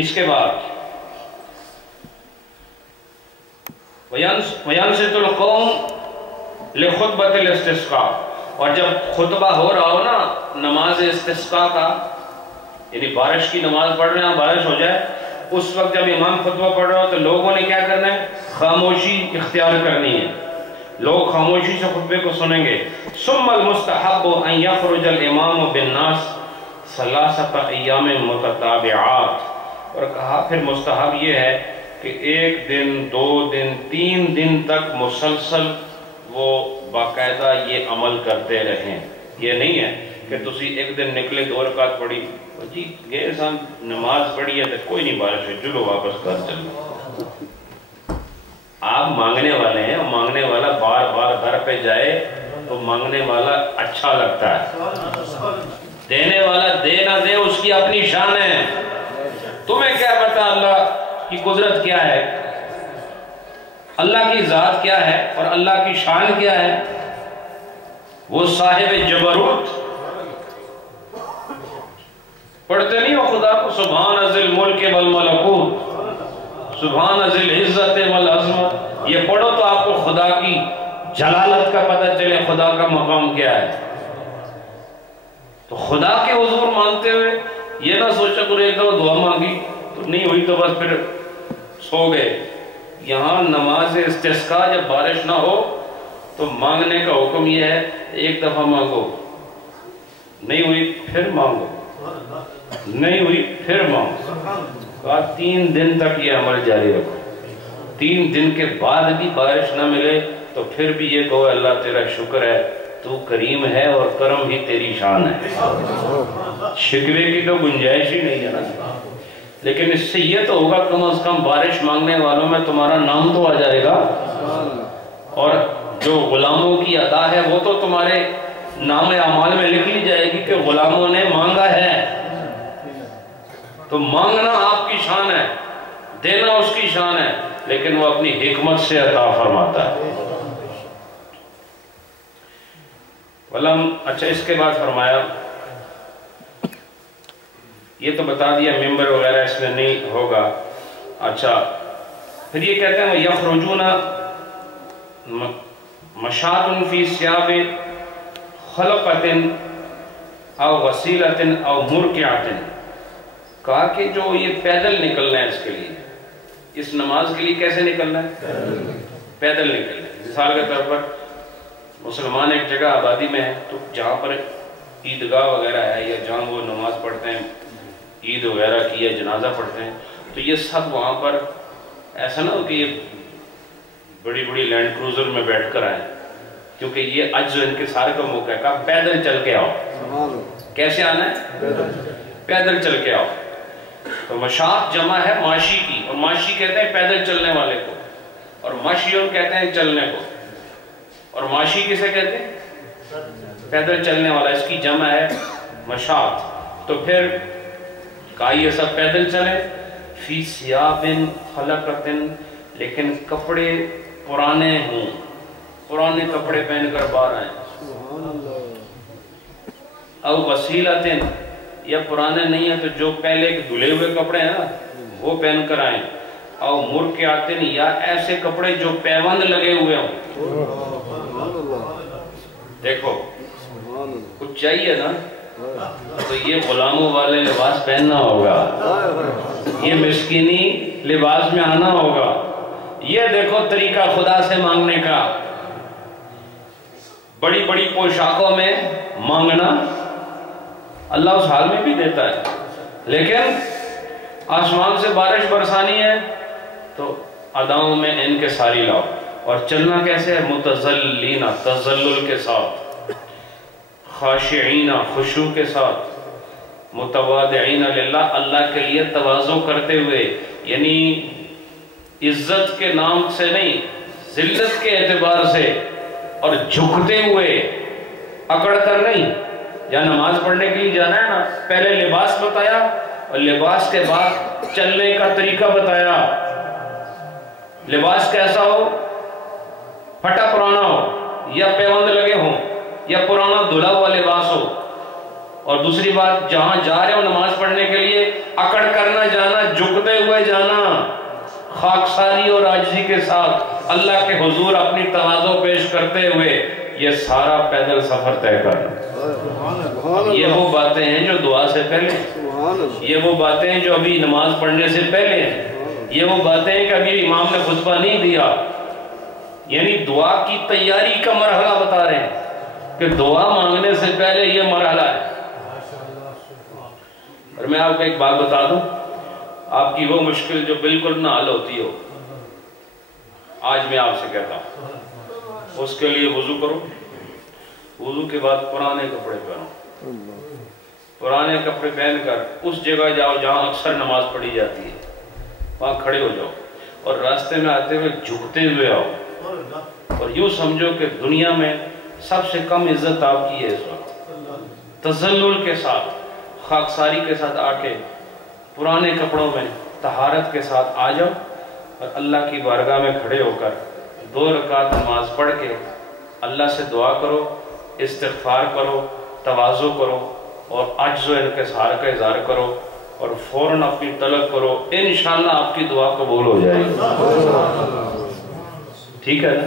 اس کے بعد وَيَنْصِتُ الْقَوْمُ لِخُطْبَةِ الْاِسْتِسْقَاءِ، اور جب خطبہ ہو رہا ہو نا نماز استسقاء کا، یعنی بارش کی نماز پڑھ رہے ہیں، بارش ہو جائے، اس وقت جب امام خطبہ پڑھ رہا ہو تو لوگوں نے کیا کرنا ہے؟ خاموشی اختیار کرنی ہے، لوگ خاموشی سے خطبے کو سنیں گے۔ ثُمَّ الْمُسْتَحَبُّ أَنْ يَخْرُجَ الْإِمَامُ بِالنَّاسِ ثَلَاثَةَ أَيَّامٍ مُتَتَابِعَاتٍ، اور کہا پھر مستحب یہ ہے کہ 1 دن 2 دن 3 دن تک مسلسل وہ باقاعدہ یہ عمل کرتے رہیں۔ یہ نہیں ہے کہ تسی ایک دن نکلے 2 رکعت پڑھی، جی گئے سان نماز پڑھی ہے تو کوئی نہیں بارش ہے، چلو واپس گھر چلو۔ آپ مانگنے والے ہیں، اور مانگنے والا بار بار گھر پہ جائے تو مانگنے والا اچھا لگتا ہے، دینے والا دے نہ دے اس کی اپنی شان ہے۔ تمہیں کیا پتا اللہ کی قدرت کیا ہے، اللہ کی ذات کیا ہے اور اللہ کی شان کیا ہے؟ وہ صاحب جبروت، پڑھتے نہیں ہو خدا کو سبحان ذی الملک والملکوت، سبحان ذی العزت والعظمت، یہ پڑھو تو آپ کو خدا کی جلالت کا پتہ چلے، خدا کا مقام کیا ہے۔ تو خدا کے حضور مانتے ہوئے یہ نہ سوچا کہ ایک دفعہ دعا مانگی تو نہیں ہوئی تو بس پھر سو گئے۔ یہاں نماز استسقاء جب بارش نہ ہو تو مانگنے کا حکم یہ ہے، ایک دفعہ مانگو، نہیں ہوئی پھر مانگو، نہیں ہوئی پھر مانگو، 3 دن تک یہ عمل جاری رکھو۔ 3 دن کے بعد بھی بارش نہ ملے تو پھر بھی یہ کہو اللہ تیرا شکر ہے، تو کریم ہے اور کرم ہی تیری شان ہے، شکوے کی تو گنجائش ہی نہیں ہے نا۔ لیکن اس سے یہ تو ہوگا کم از کم بارش مانگنے والوں میں تمہارا نام تو آ جائے گا، اور جو غلاموں کی ادا ہے وہ تو تمہارے نام اعمال میں لکھ لی جائے گی کہ غلاموں نے مانگا ہے۔ تو مانگنا آپ کی شان ہے، دینا اس کی شان ہے، لیکن وہ اپنی حکمت سے عطا فرماتا ہے۔ اچھا اس کے بعد فرمایا، یہ تو بتا دیا ممبر وغیرہ اس میں نہیں ہوگا۔ اچھا پھر یہ کہتے ہیں یخرجون مشاۃ فی ثیاب خلقۃ او وسیلۃ او مرکعۃ، کہا کہ جو یہ پیدل نکلنا ہے اس کے لیے، اس نماز کے لیے کیسے نکلنا ہے؟ پیدل نکل گئے. مثال کے طور پر مسلمان ایک جگہ آبادی میں ہے تو جہاں پر عیدگاہ وغیرہ ہے یا جہاں وہ نماز پڑھتے ہیں عید وغیرہ کی یا جنازہ پڑھتے ہیں تو یہ سب وہاں پر ایسا نہ ہو کہ یہ بڑی بڑی لینڈ کروزر میں بیٹھ کر آئیں, کیونکہ یہ عجز ان کے سارے کا موقع ہے. کہا پیدل چل کے آؤ. کیسے آنا ہے؟ پیدل چل کے آؤ. تو مشاط جمع ہے ماشی کی, اور ماشی کہتے ہیں پیدل چلنے والے کو, اور مشیون کہتے ہیں چلنے کو. اور ماشی کسے کہتے ہیں؟ پیدل چلنے والا. اس کی جمع ہے مشاط. تو پھر کہا یہ سب پیدل چلے. فی ثیاب خلقۃ, لیکن کپڑے پرانے ہوں, پرانے کپڑے پہن کر باہر آئیں. او وسیلۃ, یا پرانے نہیں ہیں تو جو پہلے دھلے ہوئے کپڑے ہیں نا وہ پہن کر آئیں. او مرکعۃ, یا ایسے کپڑے جو پیوند لگے ہوئے ہوں. دیکھو کچھ چاہیے نا تو یہ غلاموں والے لباس پہننا ہوگا, یہ مسکینی لباس میں آنا ہوگا. یہ دیکھو طریقہ خدا سے مانگنے کا. بڑی بڑی پوشاکوں میں مانگنا اللہ اس حال میں بھی دیتا ہے, لیکن آسمان سے بارش برسانی ہے تو اداؤں میں ان کے ساری لاؤ. اور چلنا کیسے ہے؟ متذلین, تذلل کے ساتھ, خاشعین, خشوع کے ساتھ, متواضعین للہ, اللہ کے لیے تواضع کرتے ہوئے, یعنی عزت کے نام سے نہیں, ذلت کے اعتبار سے, اور جھکتے ہوئے, اکڑ کر نہیں. یا نماز پڑھنے کے لیے جانا ہے نا, پہلے لباس بتایا اور لباس کے بعد چلنے کا طریقہ بتایا. لباس کیسا ہو؟ پھٹا پرانا ہو, یا پیوند لگے ہوں, یا پرانا دھلا ہوا لباس ہو. اور دوسری بات, جہاں جا رہے ہو نماز پڑھنے کے لیے اکڑ کرنا جانا, جھکتے ہوئے جانا, خاکساری اور عاجزی کے ساتھ اللہ کے حضور اپنی تواضع پیش کرتے ہوئے, یہ سارا پیدل سفر طے کرنا. یہ وہ باتیں ہیں جو دعا سے پہلے, یہ وہ باتیں ہیں جو ابھی نماز پڑھنے سے پہلے ہیں, یہ وہ باتیں ہیں کہ ابھی امام نے خطبہ نہیں دیا. یعنی دعا کی تیاری کا مرحلہ بتا رہے ہیں کہ دعا مانگنے سے پہلے یہ مرحلہ ہے. اور میں آپ کو ایک بات بتا دوں, آپ کی وہ مشکل جو بالکل نہ حل ہوتی ہو, آج میں آپ سے کہتا ہوں اس کے لیے وضو کرو. وضو کے بعد پرانے کپڑے پہنو, پرانے کپڑے پہن کر اس جگہ جاؤ جہاں اکثر نماز پڑھی جاتی ہے, وہاں کھڑے ہو جاؤ, اور راستے میں آتے ہوئے جھکتے ہوئے آؤ. اور یوں سمجھو کہ دنیا میں سب سے کم عزت آپ کی ہے اس وقت. تذلل کے ساتھ, خاکساری کے ساتھ آ کے پرانے کپڑوں میں طہارت کے ساتھ آ جاؤ, اور اللہ کی بارگاہ میں کھڑے ہو کر 2 رکعت نماز پڑھ کے اللہ سے دعا کرو, استغفار کرو, تواضع کرو, اور عجز و انکسار کا اظہار کرو, اور فوراً اپنی طلب کرو. انشاءاللہ آپ کی دعا قبول ہو جائے گی. ٹھیک ہے نا؟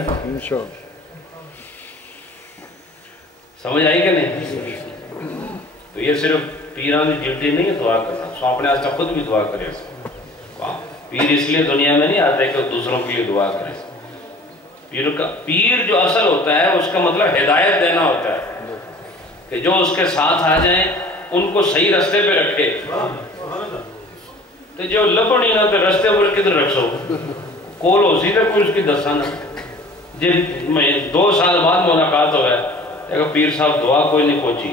سمجھ آئی کہ نہیں؟ تو یہ صرف پیران کی ڈیوٹی نہیں ہے دعا کرنا, سو اپنے آج خود بھی دعا کرے. پیر اس لیے دنیا میں نہیں آتے کہ دوسروں کے لیے دعا کرے. پیر جو اصل ہوتا ہے اس کا مطلب ہدایت دینا ہوتا ہے, کہ جو اس کے ساتھ آ جائیں ان کو صحیح رستے پہ رکھے. تو جو لبڑی نہ تو رستے پر کدھر رکھ سو, کول ہو سی تو کوئی اس کی دسانا. جب میں 2 سال بعد ملاقات ہو گیا, دیکھا پیر صاحب دعا کوئی نہیں پہنچی,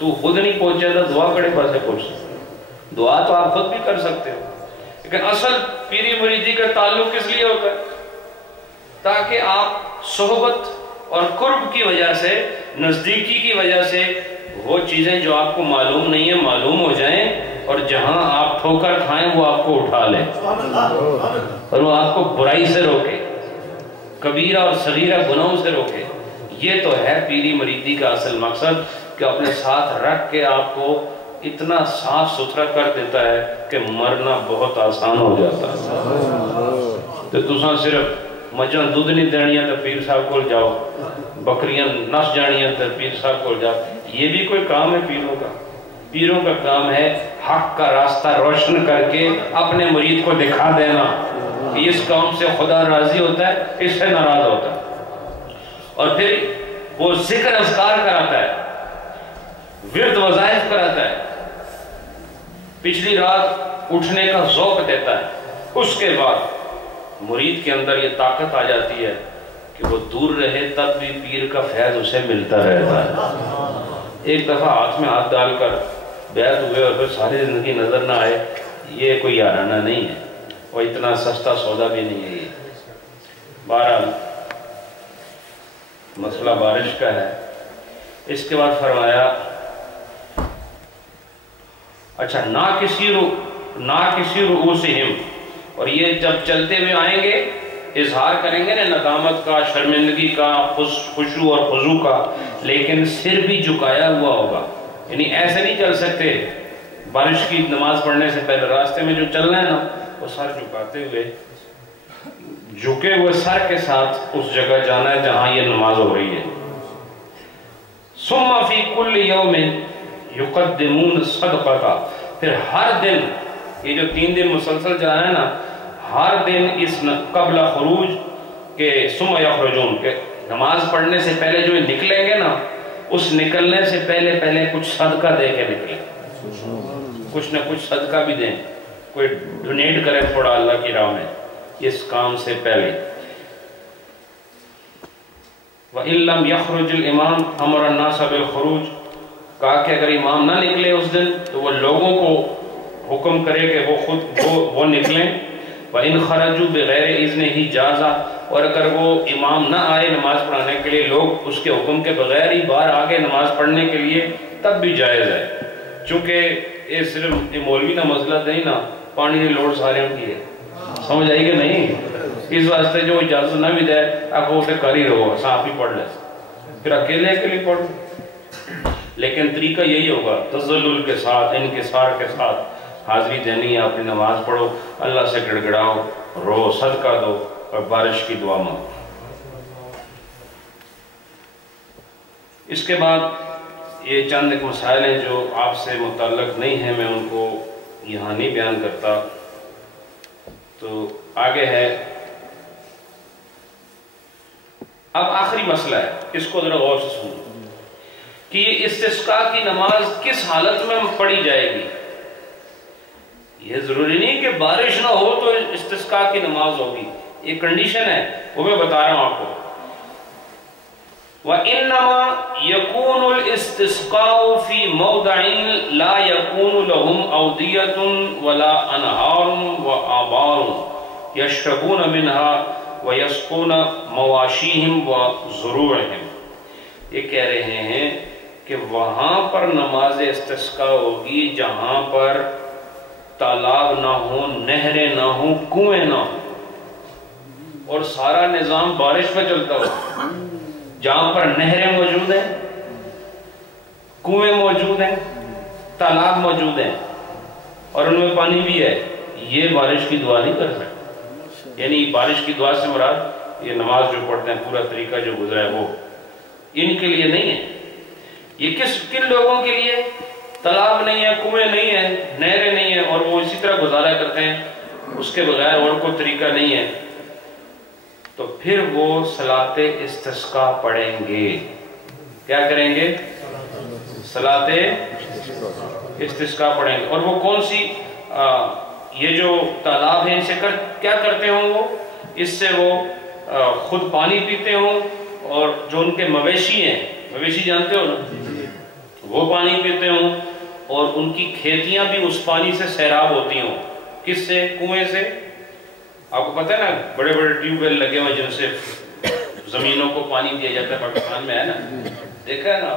تو خود نہیں پہنچے تو دعا کڑے پاسے پہنچ سکتے. دعا تو آپ خود بھی کر سکتے ہو, لیکن اصل پیری مریدی کا تعلق کس لیے ہوتا ہے؟ تاکہ آپ صحبت اور قرب کی وجہ سے, نزدیکی کی وجہ سے وہ چیزیں جو آپ کو معلوم نہیں ہیں معلوم ہو جائیں, اور جہاں آپ ٹھوکر کھائیں وہ آپ کو اٹھا لیں, اور وہ آپ کو برائی سے روکے, کبیرہ اور صغیرہ گناہوں سے روکے. یہ تو ہے پیری مریدی کا اصل مقصد, کہ اپنے ساتھ رکھ کے آپ کو اتنا صاف ستھرا کر دیتا ہے کہ مرنا بہت آسان ہو جاتا ہے. تو تساں صرف مجھاں دودھ نہیں دینیاں تو پیر صاحب کو جاؤ, بکریاں نس جانیاں تو پیر صاحب کو جاؤ. یہ بھی کوئی کام ہے پیروں کا؟ پیروں کا کام ہے حق کا راستہ روشن کر کے اپنے مرید کو دکھا دینا. کہ اس کام سے خدا راضی ہوتا ہے، اس سے ناراض ہوتا ہے. اور پھر وہ ذکر اذکار کراتا ہے، ورد وظائف کراتا ہے، پچھلی رات اٹھنے کا ذوق دیتا ہے. اس کے بعد مرید کے اندر یہ طاقت آ جاتی ہے کہ وہ دور رہے تب بھی پیر کا فیض اسے ملتا رہتا ہے. ایک دفعہ ہاتھ میں ہاتھ ڈال کر بیعت ہوئے اور پھر ساری زندگی نظر نہ آئے، یہ کوئی یارانہ نہیں ہے، اور اتنا سستا سودا بھی نہیں ہے. یہ بہرحال مسئلہ بارش کا ہے. اس کے بعد فرمایا اچھا نا کسی رؤوسہم، اور یہ جب چلتے ہوئے آئیں گے اظہار کریں گے نا ندامت کا، شرمندگی کا، خشوع اور خضوع کا، لیکن سر بھی جھکایا ہوا ہوگا. یعنی ایسے نہیں چل سکتے بارش کی نماز پڑھنے سے پہلے. راستے میں جو چلنا ہے نا وہ سر جھکاتے ہوئے، جھکے ہوئے سر کے ساتھ اس جگہ جانا ہے جہاں یہ نماز ہو رہی ہے. ثم فی کل یوم یقدمون صدقہ، پھر ہر دن، یہ جو 3 دن مسلسل جا رہا ہے نا، ہر دن اس قبل خروج کے ثم یخرجون، کہ نماز پڑھنے سے پہلے جو نکلیں گے نا، اس نکلنے سے پہلے کچھ صدقہ دے کے نکلیں، کچھ نہ کچھ صدقہ بھی دیں، کوئی ڈونیٹ کرے تھوڑا اللہ کی راہ میں اس کام سے پہلے. وَإِن لَمْ يَخْرُجِ الْإِمَامُ أَمَرَ النَّاسَ بِالْخُرُوجِ، کہا کہ اگر امام نہ نکلے اس دن تو وہ لوگوں کو حکم کرے کہ وہ خود وہ نکلیں. وَإِنْ خَرَجُوا بِغَيْرِ إِذْنِهِ جَازَ، اور اگر وہ امام نہ آئے نماز پڑھانے کے لیے، لوگ اس کے حکم کے بغیر ہی باہر آگے نماز پڑھنے کے لیے، تب بھی جائز ہے. چونکہ یہ صرف مولوی نہ مسئلہ نہیں نا، پانی نے لوڑ سارے کی ہے. سمجھ آئی کہ نہیں؟ اس واسطے جو اجازت نہ بھی دے آپ وہ اسے کر ہی رہو، صاحب ہی پڑھ لے، پھر اکیلے پڑھ. لیکن طریقہ یہی ہوگا، تذلل کے ساتھ، انکسار کے ساتھ حاضری دینی ہے، اپنی نماز پڑھو، اللہ سے گڑ گڑاؤ، رو، صدقہ دو اور بارش کی دعا مانگو. اس کے بعد یہ چند ایک مسائل ہیں جو آپ سے متعلق نہیں ہیں، میں ان کو یہاں نہیں بیان کرتا. تو آگے ہے، اب آخری مسئلہ ہے، اس کو ذرا غور سے سنو کہ یہ استسقاء کی نماز کس حالت میں پڑھی جائے گی. یہ ضروری نہیں کہ بارش نہ ہو تو استسقاء کی نماز ہوگی، یہ کنڈیشن ہے، وہ میں بتا رہا ہوں آپ کو. وَإِنَّمَا يَكُونُ الْإِسْتِسْقَاءُ فِي مَوْضَعٍ لَا يَكُونُ لَهُمْ أَوْدِيَةٌ وَلَا أَنْهَارٌ وَآبَارٌ يَشْرَبُونَ مِنْهَا وَيَسْقُونَ مَوَاشِيهِمْ وَزُرُوعِهِمْ. یہ کہہ رہے ہیں کہ وہاں پر نماز استسقاء ہوگی جہاں پر تالاب نہ ہو، نہریں نہ ہوں، کنویں نہ ہوں، اور سارا نظام بارش پہ چلتا ہو. جہاں پر نہریں موجود ہیں، کنویں موجود ہیں، تالاب موجود ہیں اور ان میں پانی بھی ہے، یہ بارش کی دعا نہیں کر سکتے. یعنی بارش کی دعا سے مراد یہ نماز جو پڑھتے ہیں پورا طریقہ جو گزرا ہے وہ ان کے لیے نہیں ہے. یہ کن لوگوں کے لیے؟ تالاب نہیں ہے، کنویں نہیں ہے، نہریں نہیں ہیں، اور وہ اسی طرح گزارا کرتے ہیں، اس کے بغیر اور کوئی طریقہ نہیں ہے. تو پھر وہ صلاۃ استسقاء پڑھیں گے. کیا کریں گے؟ صلاۃ استسقاء پڑھیں گے. اور وہ کون سی؟ یہ جو تالاب ہیں ان سے کیا کرتے ہوں وہ؟ اس سے وہ خود پانی پیتے ہوں، اور جو ان کے مویشی ہیں، مویشی جانتے ہو نا، وہ پانی پیتے ہوں، اور ان کی کھیتیاں بھی اس پانی سے سیراب ہوتی ہوں. کس سے؟ کنویں سے. آپ کو پتہ ہے نا بڑے بڑے ٹیوب ویل لگے ہوئے جن سے زمینوں کو پانی دیا جاتا ہے، پاکستان میں ہے نا، دیکھا ہے نا.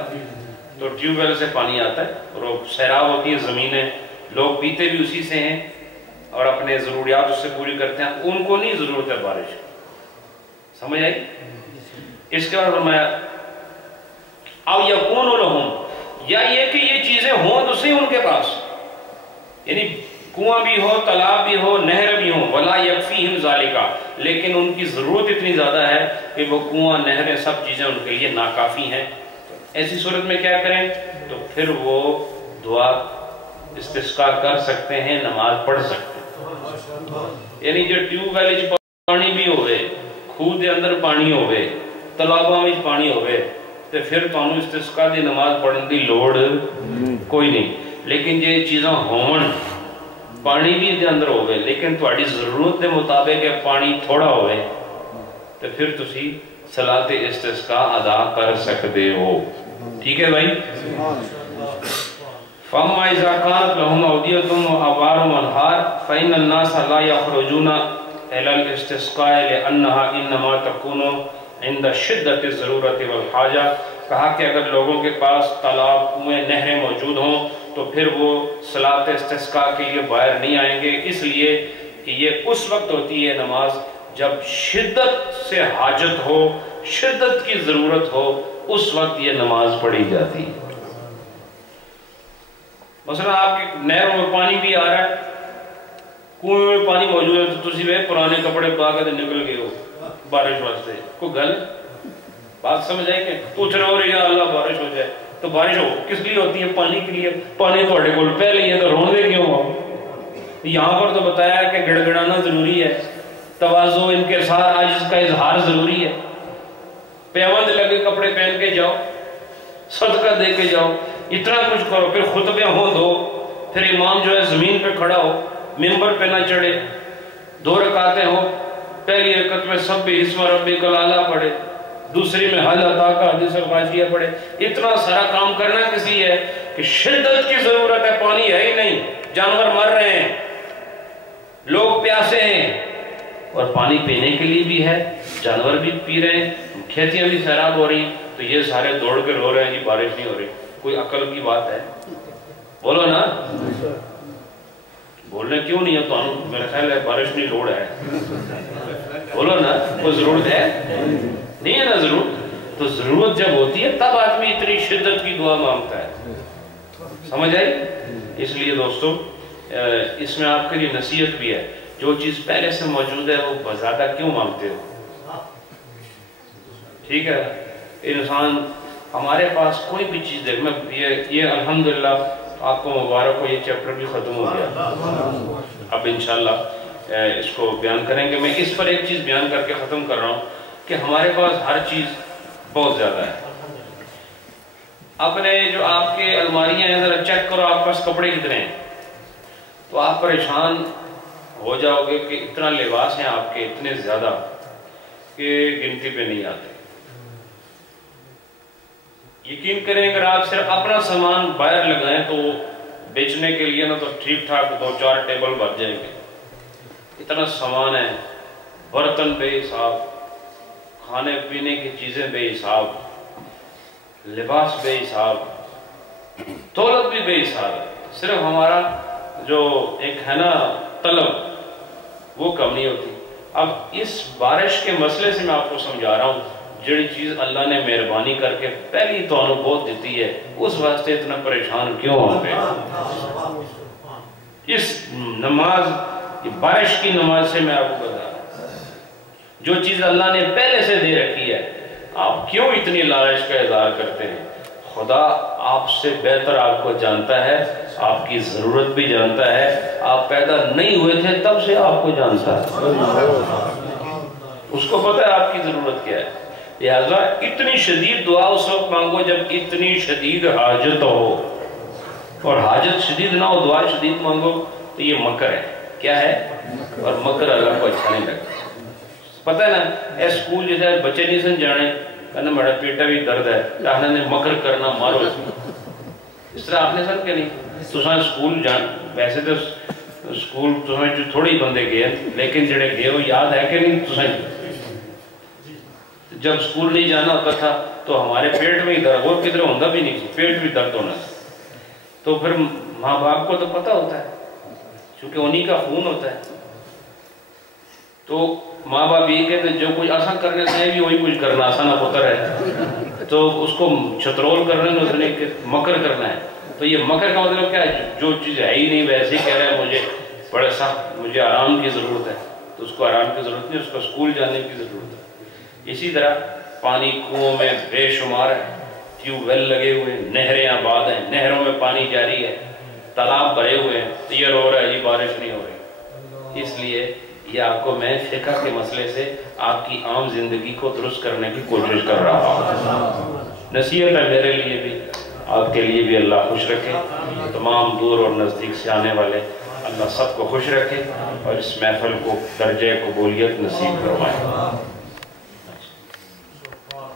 تو ٹیوب ویل سے پانی آتا ہے اور وہ سیراب ہوتی ہیں زمینیں، لوگ پیتے بھی اسی سے ہیں اور اپنے ضروریات اس سے پوری کرتے ہیں. ان کو نہیں ضرورت ہے بارش. سمجھ آئی؟ اس کے بعد فرمایا او یکون لہم، یا یہ کہ یہ چیزیں ہوں تو صحیح ان کے پاس، یعنی کنواں بھی ہو، تالاب بھی ہو، نہر بھی ہو، ولا یکفیہم ذالک، لیکن ان کی ضرورت اتنی زیادہ ہے کہ وہ کنواں، نہریں، سب چیزیں ان کے لیے ناکافی ہیں. ایسی صورت میں کیا کریں؟ تو پھر وہ دعا استسقاء کر سکتے ہیں، نماز پڑھ سکتے ہیں. یعنی جو ٹیوب ویل وچ پانی بھی ہوئے، خوہ دے اندر پانی ہوئے، تالاباں وچ پانی ہوئے، تے پھر تانوں استسقاء دی نماز پڑھن دی لوڑ کوئی نہیں۔ لیکن یہ چیزاں ہون، پانی بھی دے اندر ہوئے لیکن تہاڈی ضرورت دے مطابق پانی تھوڑا ہوئے، تے پھر تسی صلاۃ استسقاء ادا کر سکتے ہو۔ ٹھیک ہے بھائی؟ فَأَمَّا إِذَا كَانَتْ لَهُمْ أَوْدِيَةٌ وَأَبْوَارٌ وَأَنْهَارٌ فَإِنَّ النَّاسَ لَا يَخْرُجُونَ إِلَى الْإِسْتِسْقَاءِ لِأَنَّهَا إِنَّمَا تَكُونُ عِنْدَ شِدَّةِ الضَّرُورَةِ وَالْحَاجَةِ۔ کہا کہ اگر لوگوں کے پاس تالاب، کنویں، نہریں موجود ہوں تو پھر وہ صلاۃ استسقاء کے لیے باہر نہیں آئیں گے، اس لیے کہ یہ اس وقت ہوتی ہے نماز جب شدت سے حاجت ہو، شدت کی ضرورت ہو، اس وقت یہ نماز پڑھی جاتی ہے۔ مثلا آپ کی نہروں میں پانی بھی آ رہا ہے، کنویں میں پانی موجود ہے، تو تسی وہ پرانے کپڑے پا کے نکل گئے ہو بارش واسطے، کوئی گل بات سمجھ آئے کہ پوچھ رہے ہو رہے یا اللہ بارش ہو جائے، تو بارش ہو کس لیے ہوتی ہے؟ پانی کے لیے۔ پانی تھوڑے کول پہلے ہی ہے تو روندے کیوں ہو؟ یہاں پر تو بتایا کہ گڑ گڑانا ضروری ہے، تواضع، انکسار، عاجز کا اظہار ضروری ہے۔ پیوند لگے کپڑے پہن کے جاؤ، صدقہ دے کے جاؤ، اتنا کچھ کرو، پھر خطبے ہوں دو، پھر امام جو ہے زمین پہ کھڑا ہو، ممبر پہ نہ چڑھے، 2 رکعتیں ہو، پہلی رکعت میں سبح اسم ربک الاعلی پڑھے، دوسری میں حل اتاک حدیث الغاشیہ پڑھے، اتنا سارا کام کرنا کس لیے ہے کہ شدت کی ضرورت ہے، پانی ہے ہی نہیں، جانور مر رہے ہیں، لوگ پیاسے ہیں، اور پانی پینے کے لیے بھی ہے، جانور بھی پی رہے ہیں، کھیتیاں بھی سیراب ہو رہی ہیں، تو یہ سارے دوڑ کے رو رہے ہیں جی بارش نہیں ہو رہی۔ کوئی عقل کی بات ہے؟ بولو نا، بولنے کیوں نہیں ہے تو میرا خیال ہے بارش نہیں لوڑ ہے، بولو نا، کوئی ضرورت ہے؟ نہیں ہے نا ضرورت؟ تو ضرورت جب ہوتی ہے تب آدمی اتنی شدت کی دعا مانگتا ہے، سمجھ آئی؟ اس لیے دوستو اس میں آپ کے لیے نصیحت بھی ہے، جو چیز پہلے سے موجود ہے وہ زیادہ کیوں مانگتے ہو؟ ٹھیک ہے؟ انسان ہمارے پاس کوئی بھی چیز دیکھ، میں یہ الحمدللہ آپ کو مبارک ہو، یہ چیپٹر بھی ختم ہو گیا، اب انشاءاللہ اس کو بیان کریں گے۔ میں اس پر ایک چیز بیان کر کے ختم کر رہا ہوں کہ ہمارے پاس ہر چیز بہت زیادہ ہے۔ اپنے جو آپ کے الماریاں ہیں ذرا چیک کرو، آپ پاس کپڑے کتنے ہیں، تو آپ پریشان ہو جاؤ گے کہ اتنا لباس ہیں آپ کے، اتنے زیادہ کہ گنتی پہ نہیں آتے۔ یقین کریں اگر آپ صرف اپنا سامان باہر لگائیں تو بیچنے کے لیے نا تو ٹھیک ٹھاک 2-4 ٹیبل بھر جائیں گے، اتنا سامان ہے، برتن بے حساب، کھانے پینے کی چیزیں بے حساب، لباس بے حساب، دولت بھی بے حساب ہے، صرف ہمارا جو ایک ہے نا طلب وہ کم نہیں ہوتی۔ اب اس بارش کے مسئلے سے میں آپ کو سمجھا رہا ہوں، جڑی چیز اللہ نے مہربانی کر کے پہلی تو بہت دیتی ہے، اس واسطے اتنا پریشان کیوں ہوتے ہیں؟ اس نماز، بارش کی نماز سے میں آپ کو بتا رہا ہوں، جو چیز اللہ نے پہلے سے دے رکھی ہے، آپ کیوں اتنی لالچ کا اظہار کرتے ہیں؟ خدا آپ سے بہتر آپ کو جانتا ہے، آپ کی ضرورت بھی جانتا ہے، آپ پیدا نہیں ہوئے تھے تب سے آپ کو جانتا ہے، اس کو پتہ ہے آپ کی ضرورت کیا ہے۔ لہذا اتنی شدید دعا اس وقت مانگو جب اتنی شدید حاجت ہو، اور حاجت شدید نہ ہو دعا شدید مانگو تو یہ مکر ہے۔ کیا ہے؟ اور مکر اللہ کو اچھا نہیں لگتا۔ پتہ ہے نا، اے سکول جیسے بچے نہیں سن جانے کہنا میرا پیٹا بھی درد ہے، آپ نے مکر کرنا مارو، اس طرح آپ نے سن کے نہیں تو سکول جان، ویسے تو سکول تمہیں جو تھوڑی بندے گئے لیکن جڑے گئے وہ یاد ہے کہ نہیں؟ تمہیں جب سکول نہیں جانا ہوتا تھا تو ہمارے پیٹ میں ہی درد، وہ کدھر ہوتا بھی نہیں، پیٹ بھی درد ہونا تھا، تو پھر ماں باپ کو تو پتہ ہوتا ہے کیونکہ انہی کا خون ہوتا ہے، تو ماں باپ یہ کہتے جو کچھ آسان کرنے سے بھی وہی کچھ کرنا آسان پتر ہے، تو اس کو چھترول کرنے میں کہ مکر کرنا ہے، تو یہ مکر کا مطلب کیا ہے؟ جو چیز ہے ہی نہیں ویسے ہی کہہ رہا ہے مجھے بڑے سخت، مجھے آرام کی ضرورت ہے، تو اس کو آرام کی ضرورت نہیں، اس کو اسکول جانے کی ضرورت ہے۔ اسی طرح پانی کنووں میں بے شمار ہے، ٹیوب ویل لگے ہوئے ہیں، نہریں آباد ہیں، نہروں میں پانی جاری ہے، تالاب بھرے ہوئے ہیں، یہ رو رہا ہے جی بارش نہیں ہو رہی، اس لیے یہ آپ کو میں فقہ کے مسئلے سے آپ کی عام زندگی کو درست کرنے کی کوشش کر رہا ہوں. نصیحت ہے میرے لیے بھی، آپ کے لیے بھی. اللہ خوش رکھے، تمام دور اور نزدیک سے آنے والے اللہ سب کو خوش رکھے اور اس محفل کو درجہ قبولیت نصیب فرمائے.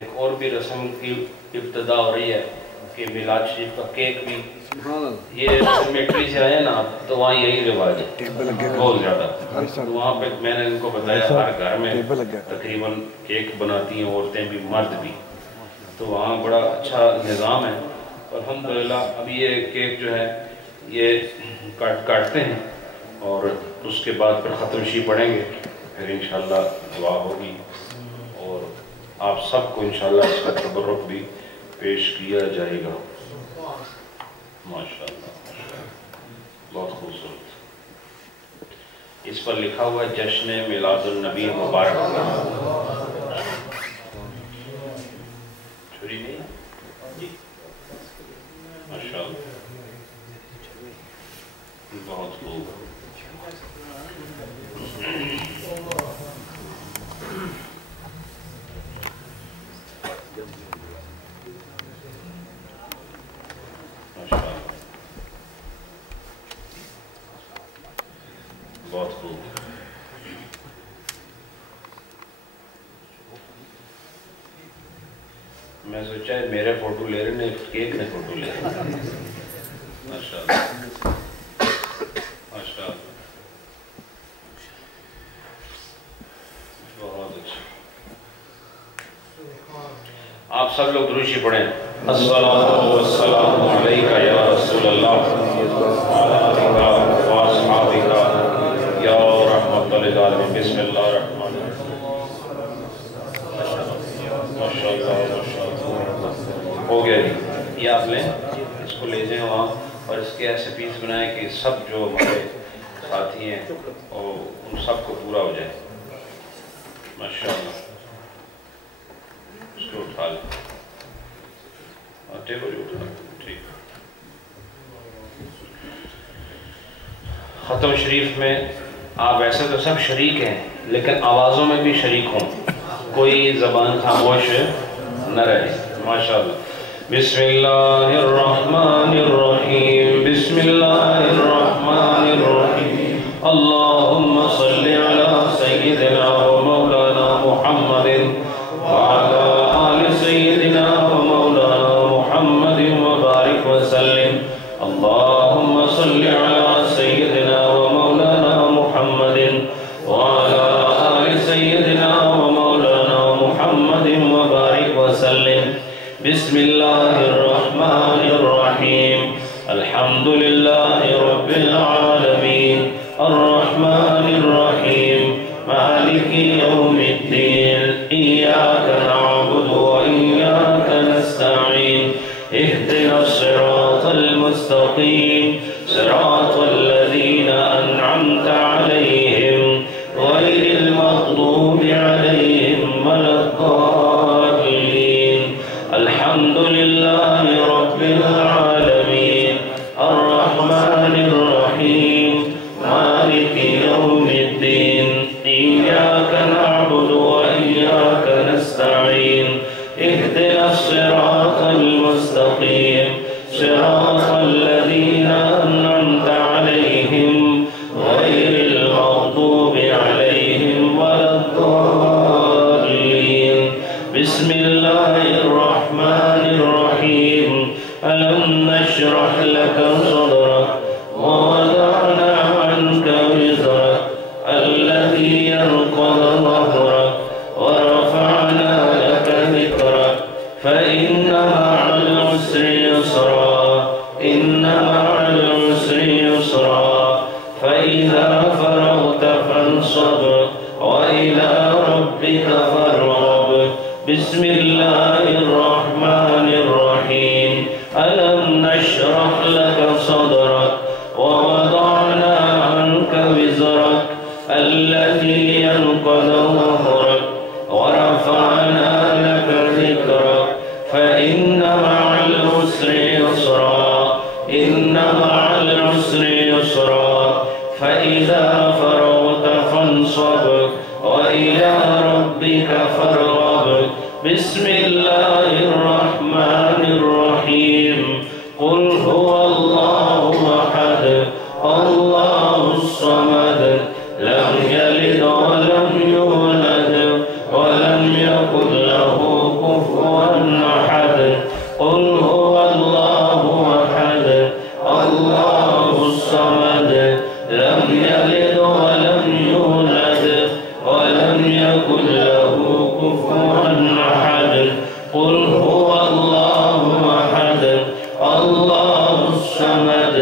ایک اور بھی رسم کی ابتدا ہو رہی ہے کہ میلاد شریف کا کیک بھی، یہ سیمیٹری سے آئے نا تو وہاں یہی رواج ہے بہت زیادہ. تو وہاں پہ میں نے ان کو بتایا ہر گھر میں تقریباً کیک بناتی ہیں عورتیں بھی مرد بھی، تو وہاں بڑا اچھا نظام ہے. الحمدللہ اب یہ کیک جو ہے یہ کاٹتے ہیں اور اس کے بعد پھر ختم شی پڑھیں گے، پھر انشاءاللہ دعا ہوگی اور آپ سب کو انشاءاللہ اس کا تبرک بھی پیش کیا جائے گا. ماشاءاللہ بہت خوبصورت. اس پر لکھا ہوا ہے جشن میلاد النبی مبارک. چھری نہیں ماشاءاللہ بہت خوب. بہت خوب. میں سوچا ہے میرے فوٹو لے رہے ہیں کیک میں فوٹو لے رہے ہیں. ماشاءاللہ ماشاءاللہ بہت اچھا. آپ سب لوگ درود شریف پڑھیں. الصلاۃ والسلام علیک یا رسول اللہ وعلی آلک واصحابک یا رحمت للعالمین. بسم اللہ الرحمن الرحیم. ماشاءاللہ ہو گیا جی. یہ آپ لیں، اس کو لے جائیں وہاں اور اس کے ایسے پیس بنائیں کہ سب جو ہمارے ساتھی ہیں وہ ان سب کو پورا ہو جائے. ماشاءاللہ اس کو اٹھا لیں. ٹیبل اٹھا ٹھیک. ختم شریف میں آپ ویسے تو سب شریک ہیں لیکن آوازوں میں بھی شریک ہوں، کوئی زبان خاموش نہ رہے. ماشاءاللہ. بسم اللہ الرحمن الرحیم. بسم اللہ الرحمن الرحیم. اللہم صلی علی سیدنا و مولانا محمد وعلی آل سیدنا و مولانا محمد وبارک وسلم. اللہم صلی علی سیدنا و مولانا محمد وعلی آل سیدنا و مولانا محمد وبارک وسلم. بسم اللہ الرحمن الرحیم. الحمد للہ رب العالمین الرحمن الرحیم مالک یوم الدین. ایاک نعبد و ایاک نستعین. اہدنا الصراط المستقیم صراط الذین انعمت علیہم غیر المغضوب علیہم ولا الضالین. الحمد للہ رب العالمین الرحمن الرحیم مالک یوم الدین. ایاک نعبد و ایاک نستعین. اہدنا الصراط المستقیم صراط الذین انعمت علیہم غیر المغضوب علیہم ولا الضالین. بسم اللہ الرحمن الرحیم. ألم نشرح لك صدرك ووضعنا عنك وزرك الذي ينقض ظهرك ورفعنا لك ذكرك فإن مع العسر يسرا. إن مع العسر يسرا. فإذا فرغت فانصب وإلى ربك فارغب. بسم الله الرحمن الرحيم. ألم نشرح لك صدرك ووضعنا عنك وزرك الذي ينقض ظهرك ورفعنا لك ذكرك فإن مع العسر يسرا. إن مع العسر يسرا. فإذا فرغت فانصب إلى ربك فارغب. بسم الله الرحمن الرحيم. قل هو الله أحد الله الصمد لم يلد ولم يولد ولم يكن له كفوا أحد. قل هو الله أحد الله الصمد لم يلد ولم يولد ولم يكن له كفوا أحد. قل هو الله أحد الله الصمد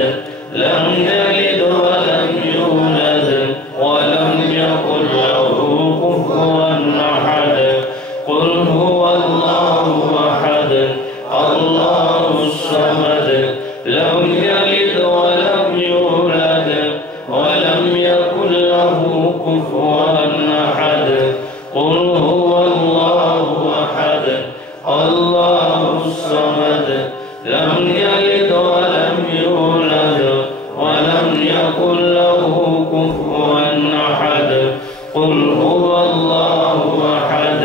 لم يلد ولم يولد ولم يكن له كفوا أحد. قل هو الله أحد الله الصمد لم يلد ولم يولد ولم يكن له كفوا أحد. قل هو الله أحد الله الصمد لم يلد ولم يولد ولم يكن له كفوا أحد. قل هو الله أحد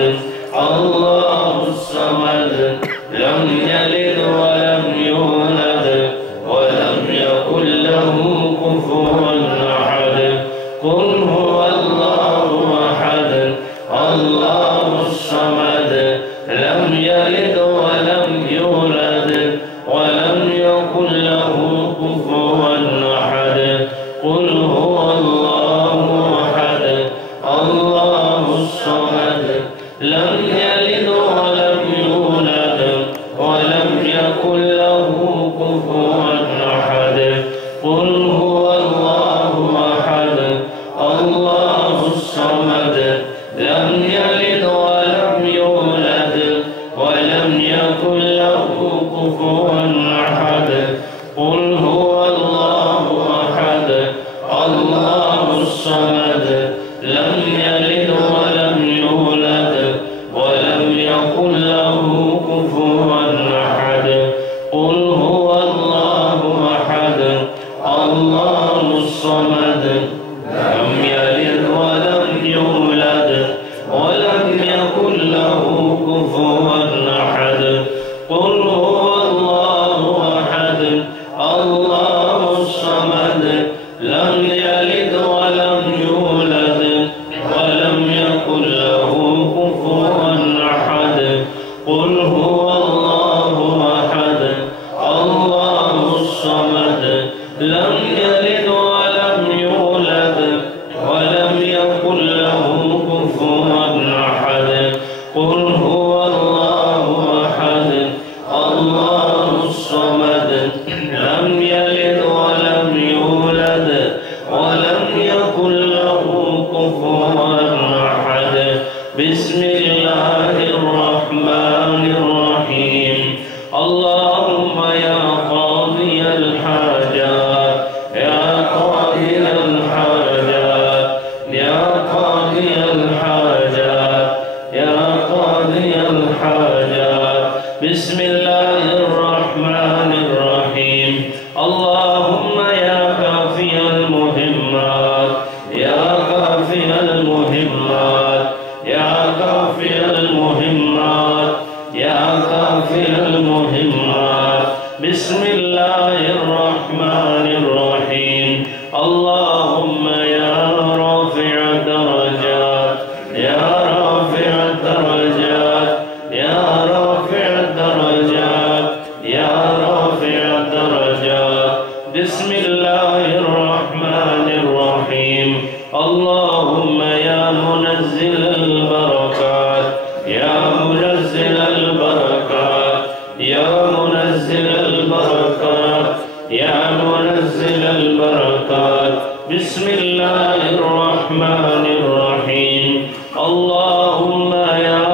الله الصمد لم يلد ولم يولد ولم يكن له كفوا أحد. قل هو الله أحد الله الصمد لم يلد ولم يولد ولم يكن له كفوا أحد. قل هو الله أحد الله الصمد لم يلد ولم يولد ولم يكن له كفوا أحد. قل هو الله أحد الله الصمد لم يلد ولم يولد ولم يكن له كفوا أحد. قل هو الله أحد الله الصمد لم يلد ولم يولد ولم يكن له كفوا أحد. قل هو الله أحد الله الصمد لم يلد ولم يولد ولم يكن له كفوا أحد. قل هو الله أحد الله الصمد لم يلد ولم يولد ولم يكن له كفوا أحد. قل هو الله أحد الله الصمد لم يلد ولم يولد ولم يكن له كفوا أحد. قل هو الله أحد الله الصمد لم يلد ولم يولد ولم يكن له كفوا أحد. بسم الله الرحمن الرحيم. اللهم يا قاضي الحاجات يا قاضي الحاجات يا قاضي الحاجات يا قاضي الحاجات. بسم الله الرحمن الرحيم. اللهم يا كافي المهمات يا كافي المهمات يا كافي المهمات يا كافي المهمات. بسم الله الرحمن الرحيم. اللهم يا رافع الدرجات يا رافع الدرجات يا رافع الدرجات يا رافع الدرجات. بسم الله الرحمن الرحيم. اللهم يا منزل البركات يا منزل البركات يا منزل البركات يا منزل البركات. بسم الله الرحمن الرحيم. اللهم يا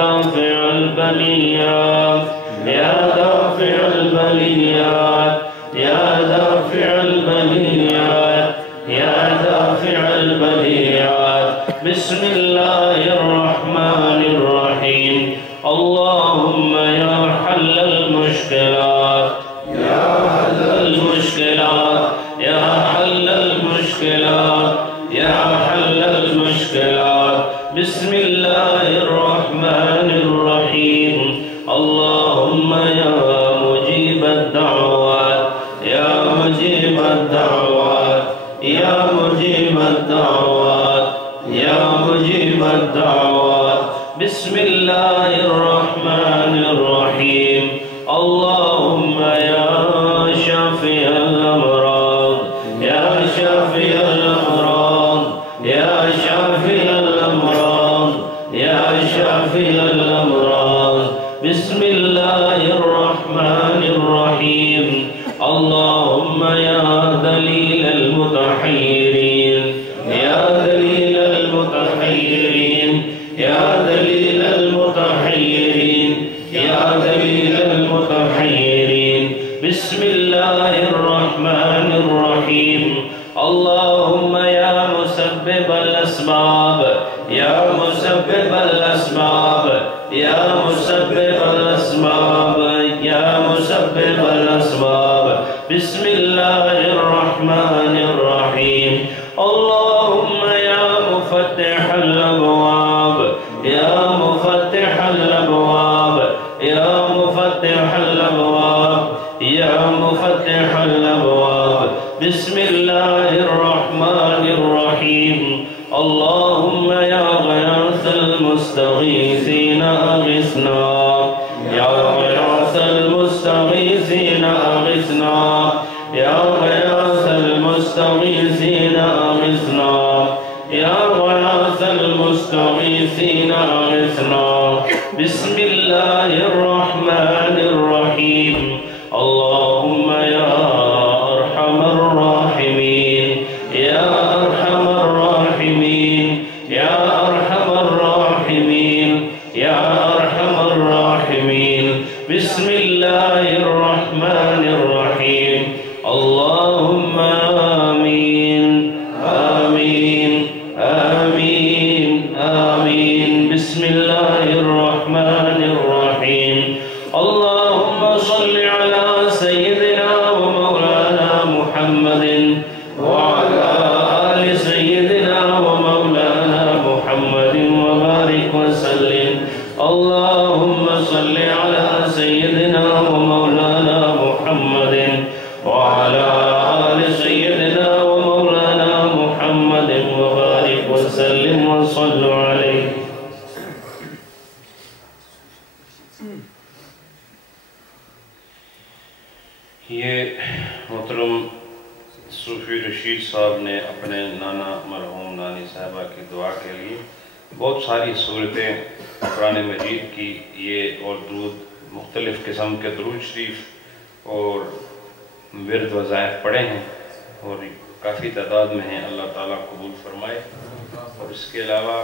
دافع البليات يا دافع البليات يا دافع البليات يا دافع البليات. بسم الله الرحمن الرحيم. اللهم يا حل المشكلات يا حل المشكلات يا حل المشكلات يا حل المشكلات. بسم الله الرحمن الرحيم اللهم يا مجيب الدعوات يا مجيب الدعوات يا مجيب الدعوات يا مجيب الدعوات بسم الله الرحمن الرحيم اللهم يا شافي الأمراض يا شافي الأمراض يا شافي الأمراض يا شافي الأمراض بسم الله الرحمن الرحيم اللهم يا دليل المتحيرين يا دليل المتحيرين يا دليل المتحيرين يا دليل المتحيرين بسم الله الرحمن الرحيم اللهم يا مسبب الأسباب يا مسبب الأسباب يا مسبب الأسباب يا مسبب الأسباب بسم الله الرحمن الرحيم اللهم يا مفتح الأبواب يا مفتح الأبواب يا مفتح الأبواب يا مفتح الأبواب بسم الله الرحمن الرحيم اللهم يا غياث المستغيثين أغثنا يا غياث المستغيثين أغثنا يا غياث المستغيثين أغثنا يا غياث المستغيثين أغثنا بسم الله الرحمن الرحيم اللهم يا أرحم الراحمين يا أرحم الراحمين يا أرحم الراحمين يا أرحم الراحمين بسم الله الرحمن الرحيم اللهم آمين آمين آمين آمين بسم الله الرحمن الرحيم اللهم صل على سيدنا ومولانا محمد وعلى آل سيدنا ومولانا محمد وبارك وسلم اللهم صل على سيدنا ومولانا محمد وعلى آل سيدنا ومولانا محمد وبارك وسلم وصلوا عليه یہ محترم صوفی رشید صاحب نے اپنے نانا مرحوم نانی صاحبہ کی دعا کے لیے بہت ساری صورتیں قرآن مجید کی یہ اور درود مختلف قسم کے درود شریف اور ورد وظائف پڑھے ہیں اور کافی تعداد میں ہیں اللہ تعالیٰ قبول فرمائے اور اس کے علاوہ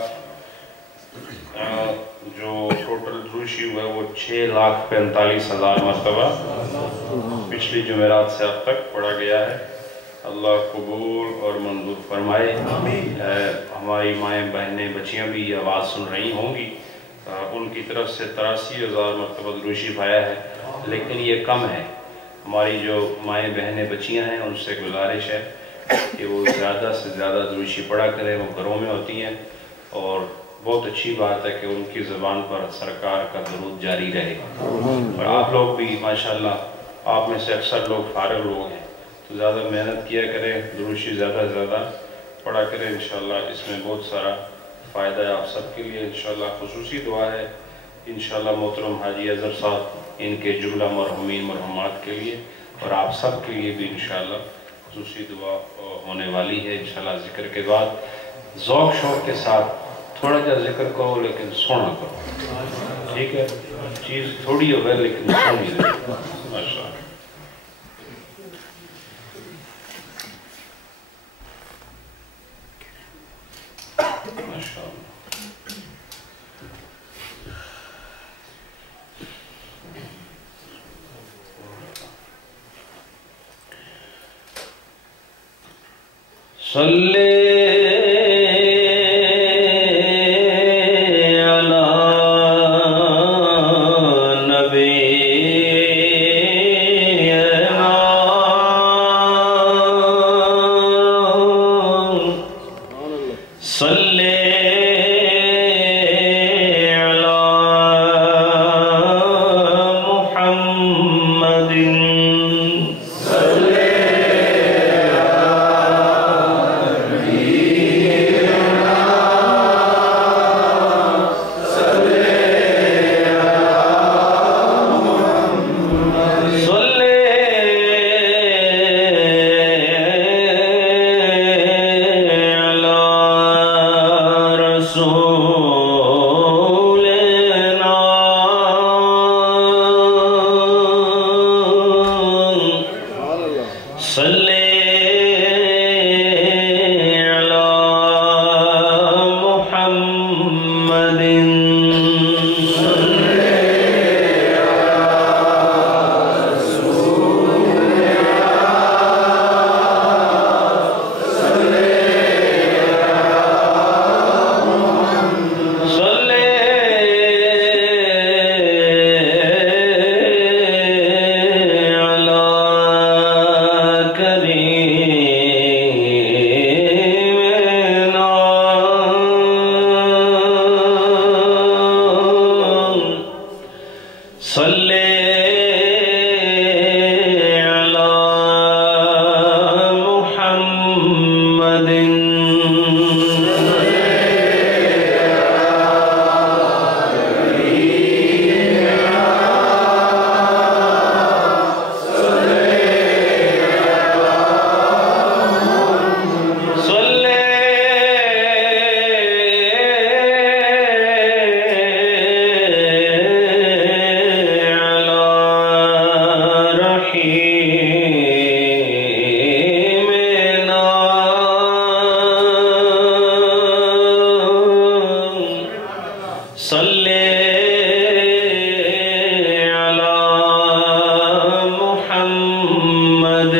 جو ٹوٹل درود شریف ہے وہ 6,45,000 مرتبہ پچھلی جمعرات سے اب تک پڑھا گیا ہے اللہ قبول اور منظور فرمائے ہماری مائیں بہنیں بچیاں بھی یہ آواز سن رہی ہوں گی ان کی طرف سے 83,000 مرتبہ درود شریف آیا ہے لیکن یہ کم ہے ہماری جو مائیں بہنیں بچیاں ہیں ان سے گزارش ہے کہ وہ زیادہ سے زیادہ درود شریف پڑھا کریں وہ گھروں میں ہوتی ہیں اور بہت اچھی بات ہے کہ ان کی زبان پر سرکار کا درود جاری رہے اور آپ لوگ بھی ماشاءاللہ آپ میں سے اکثر لوگ فارغ لوگ ہیں تو زیادہ محنت کیا کریں درود شریف زیادہ سے زیادہ پڑھا کریں انشاءاللہ اس میں بہت سارا فائدہ ہے آپ سب کے لیے انشاءاللہ خصوصی دعا ہے انشاءاللہ محترم حاجی اظہر صاحب ان کے جملہ مرحومین مرحومات کے لیے اور آپ سب کے لیے بھی انشاءاللہ خصوصی دعا ہونے والی ہے انشاءاللہ ذکر کے بعد ذوق شوق کے ساتھ تھوڑا جا ذکر کرو لیکن سونا کرو ٹھیک ہے چیز تھوڑی ہو گئے لیکن سونی رہے ماشاءاللہ ماشاءاللہ صلی صلی صلی علی محمد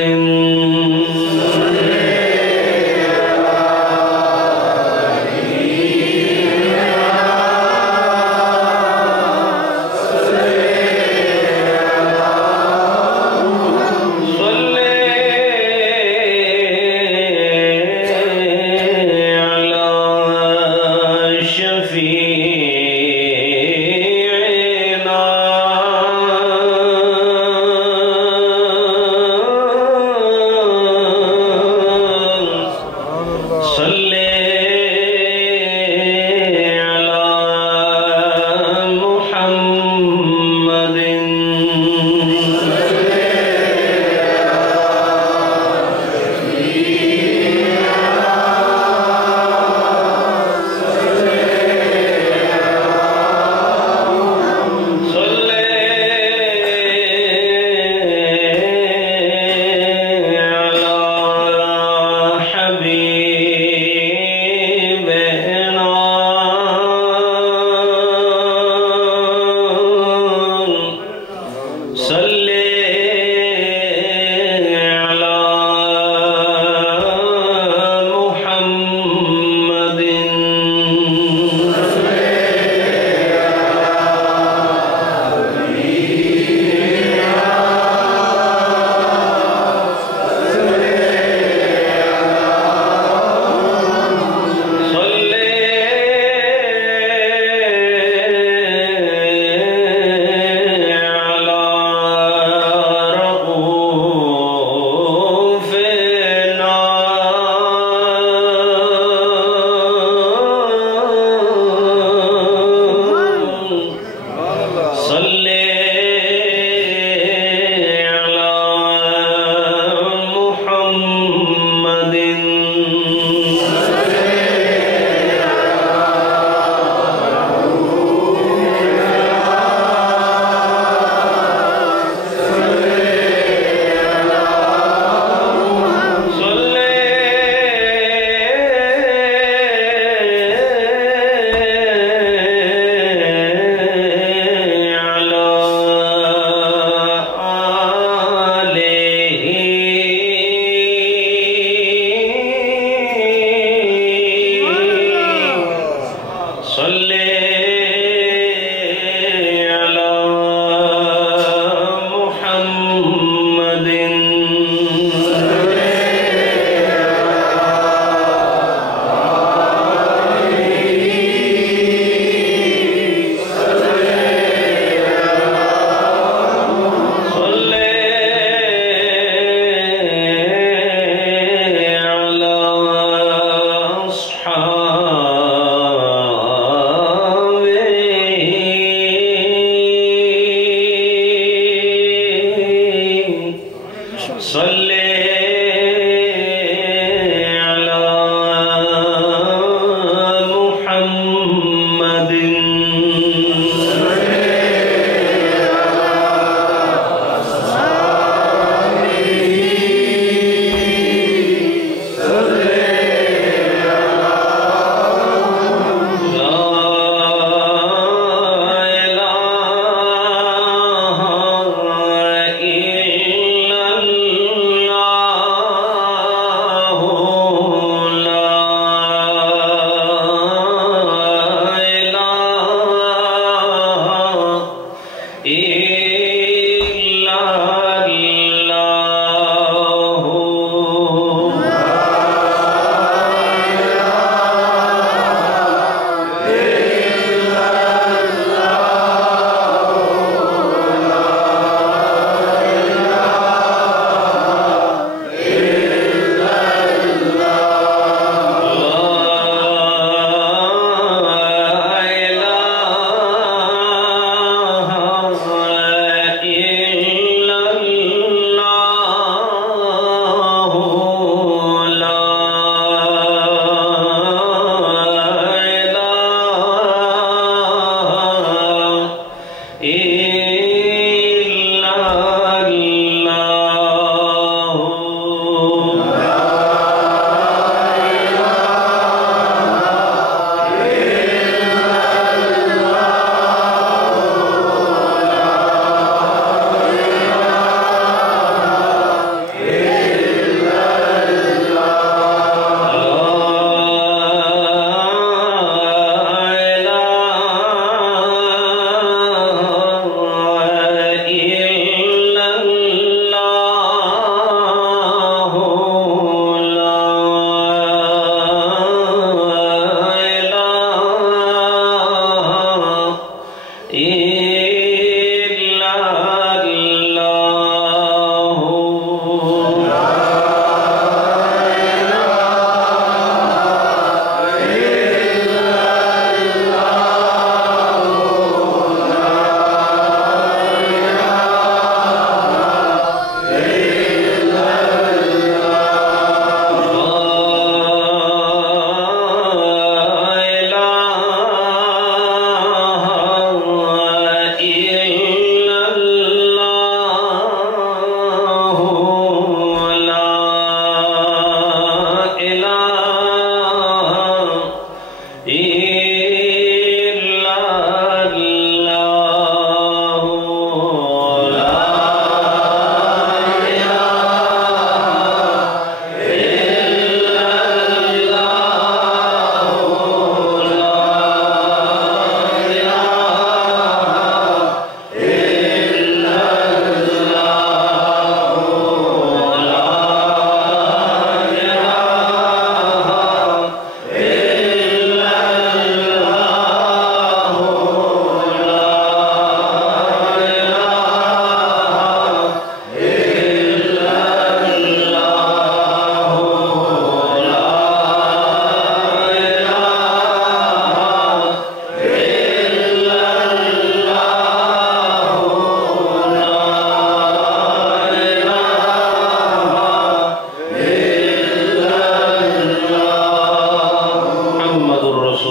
رسول اللہ لا الہ الا اللہ الا اللہ الا اللہ لا الہ الا اللہ الا اللہ الا اللہ لا الہ الا اللہ الا اللہ الا اللہ لا الہ الا اللہ الا اللہ الا اللہ لا الہ الا اللہ الا اللہ الا اللہ لا الہ الا اللہ الا اللہ الا اللہ لا الہ الا اللہ الا اللہ الا اللہ لا الہ الا اللہ الا اللہ الا اللہ لا الہ الا اللہ الا اللہ الا اللہ لا الہ الا اللہ الا اللہ الا اللہ لا الہ الا اللہ الا اللہ الا اللہ لا الہ الا اللہ الا اللہ الا اللہ لا الہ الا اللہ الا اللہ الا اللہ لا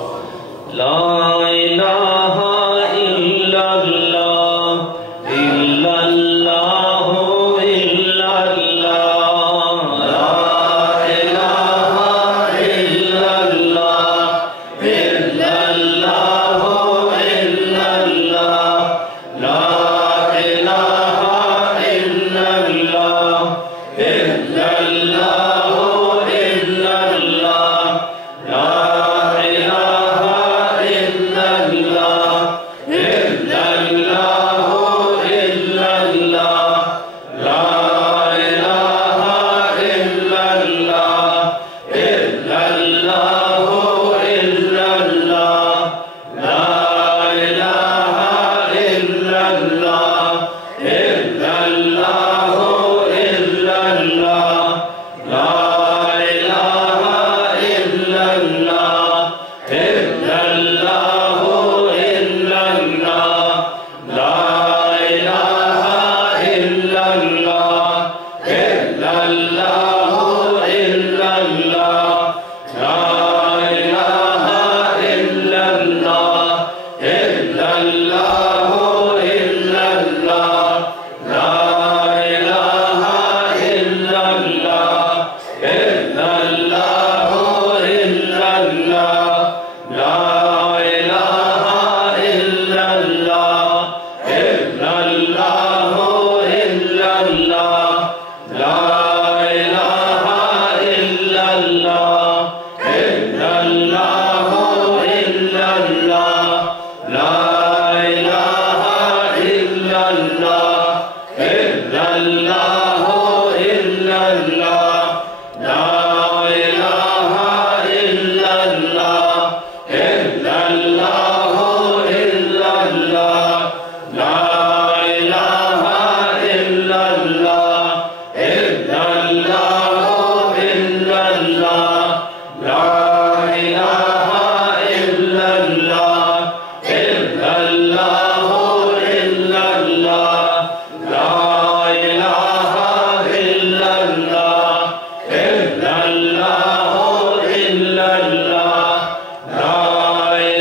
الہ الا اللہ الا اللہ الا اللہ لا الہ الا اللہ الا اللہ الا اللہ لا الہ الا اللہ الا اللہ الا اللہ لا الہ الا اللہ الا اللہ الا اللہ لا الہ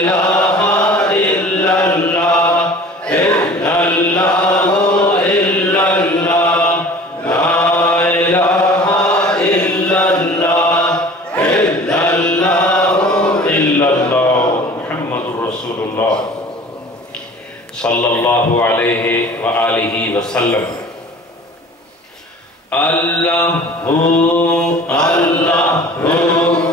الا اللہ الا اللہ الا اللہ لا الہ الا اللہ الا اللہ الا اللہ محمد رسول اللہ صلی اللہ علیہ وآلہ وسلم اللہ اللہ اللہ اللہ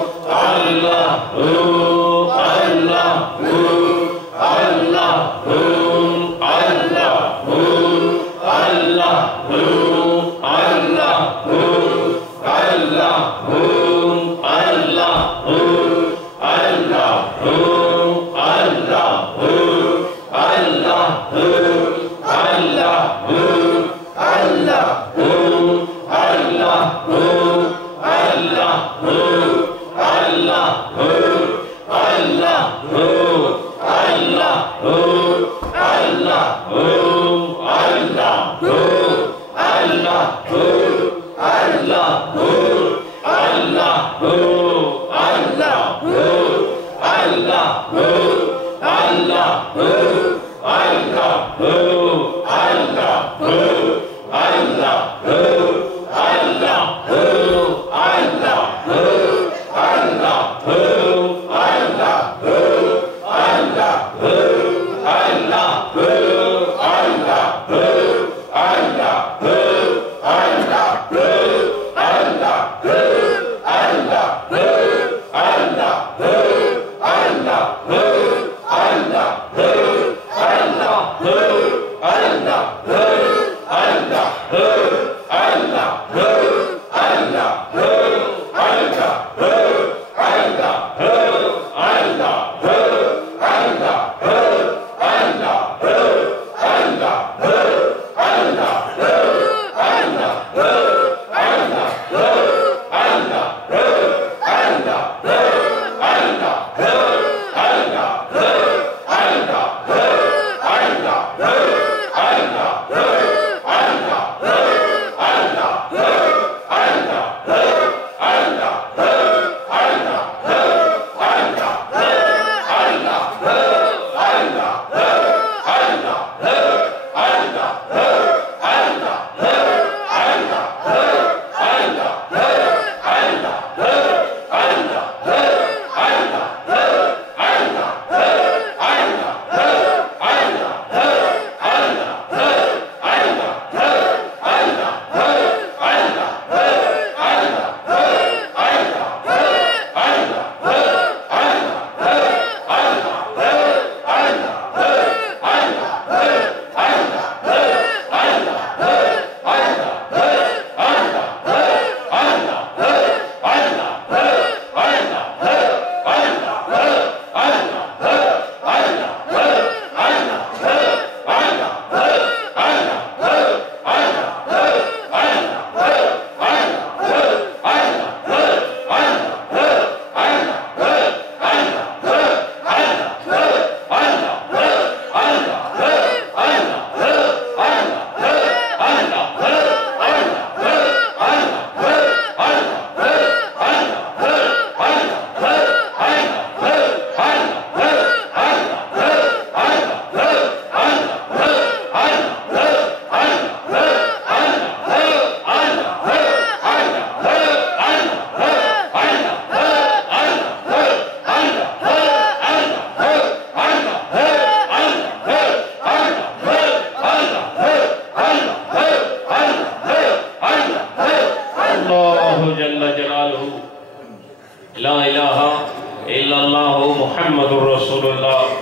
محمد رسول اللہ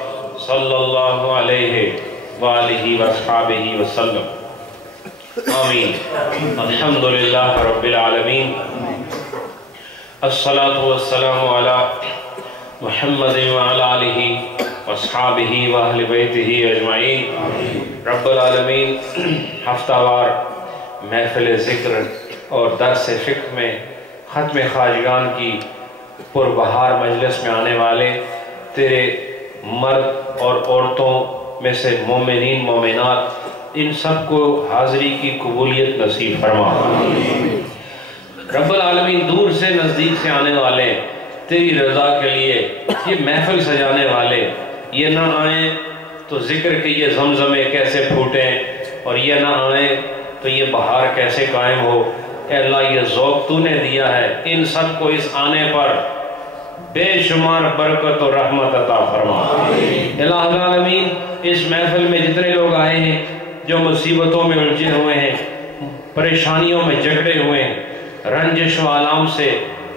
صلی اللہ علیہ وآلہ وصحبہ وسلم آمین۔ الحمدللہ رب العالمین، الصلاة والسلام علی محمد وعلی آلہ وصحبہ وأہل بیتہ اجمعین۔ رب العالمین ہفتہ وار محفل ذکر اور درس فقہ میں ختم خواجگان کی پربہار مجلس میں آنے والے تیرے مرد اور عورتوں میں سے مومنین مومنات ان سب کو حاضری کی قبولیت نصیب فرما۔ رب العالمین دور سے نزدیک سے آنے والے تیری رضا کے لیے یہ محفل سجانے والے یہ نہ آئیں تو ذکر کے یہ زمزمے کیسے پھوٹیں، اور یہ نہ آئیں تو یہ بہار کیسے قائم ہو۔ اے اللہ یہ ذوق تو نے دیا ہے، ان سب کو اس آنے پر بے شمار برکت و رحمت عطا فرما۔ الہ العالمین اس محفل میں جتنے لوگ آئے ہیں جو مصیبتوں میں الجھے ہوئے ہیں، پریشانیوں میں جکڑے ہوئے ہیں، رنجش و آلام سے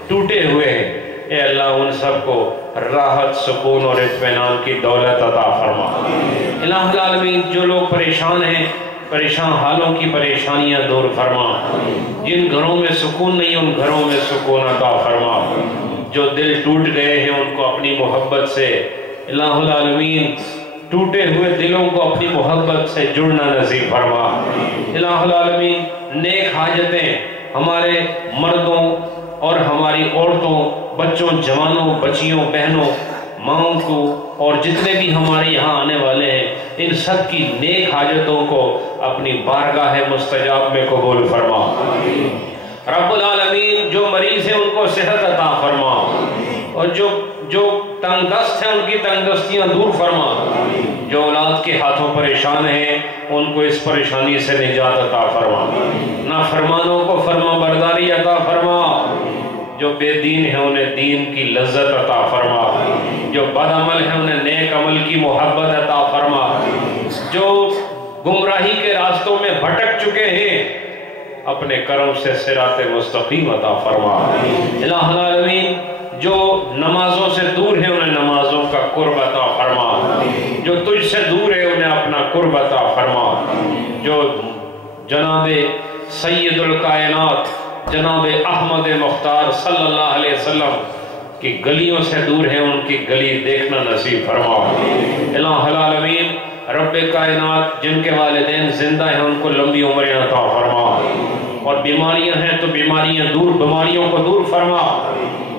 ٹوٹے ہوئے ہیں، اے اللہ ان سب کو راحت سکون اور اطمینان کی دولت عطا فرما۔ الہ العالمین جو لوگ پریشان ہیں پریشان حالوں کی پریشانیاں دور فرما، جن گھروں میں سکون نہیں ان گھروں میں سکون عطا فرما، جو دل ٹوٹ گئے ہیں ان کو اپنی محبت سے الہ العالمین ٹوٹے ہوئے دلوں کو اپنی محبت سے جڑنا نصیب فرما۔ الہ العالمین نیک حاجتیں ہمارے مردوں اور ہماری عورتوں، بچوں، جوانوں، بچیوں، بہنوں، ماؤں کو اور جتنے بھی ہمارے یہاں آنے والے ہیں ان سب کی نیک حاجتوں کو اپنی بارگاہ مستجاب میں قبول فرما۔ رب العالمین جو مریض ہیں ان کو صحت عطا فرما، اور جو تنگ دست ہیں ان کی تنگ دستیاں دور فرما، جو اولاد کے ہاتھوں پریشان ہیں ان کو اس پریشانی سے نجات عطا فرما، نافرمانوں کو فرما برداری عطا فرما، جو بے دین ہیں انہیں دین کی لذت عطا فرما، جو بد عمل ہیں انہیں نیک عمل کی محبت عطا فرما، جو گمراہی کے راستوں میں بھٹک چکے ہیں اپنے کرم سے صراط مستقیم عطا فرما۔ الہ العالمین جو نمازوں سے دور ہیں انہیں نمازوں کا قرب عطا فرما، جو تجھ سے دور ہے انہیں اپنا قرب عطا فرما، جو جناب سید الکائنات جناب احمد مختار صلی اللہ علیہ وسلم کی گلیوں سے دور ہیں ان کی گلی دیکھنا نصیب فرما۔ الہ العالمین رب کائنات جن کے والدین زندہ ہیں ان کو لمبی عمریں عطا فرما، اور بیماریاں ہیں تو بیماریوں کو دور فرما،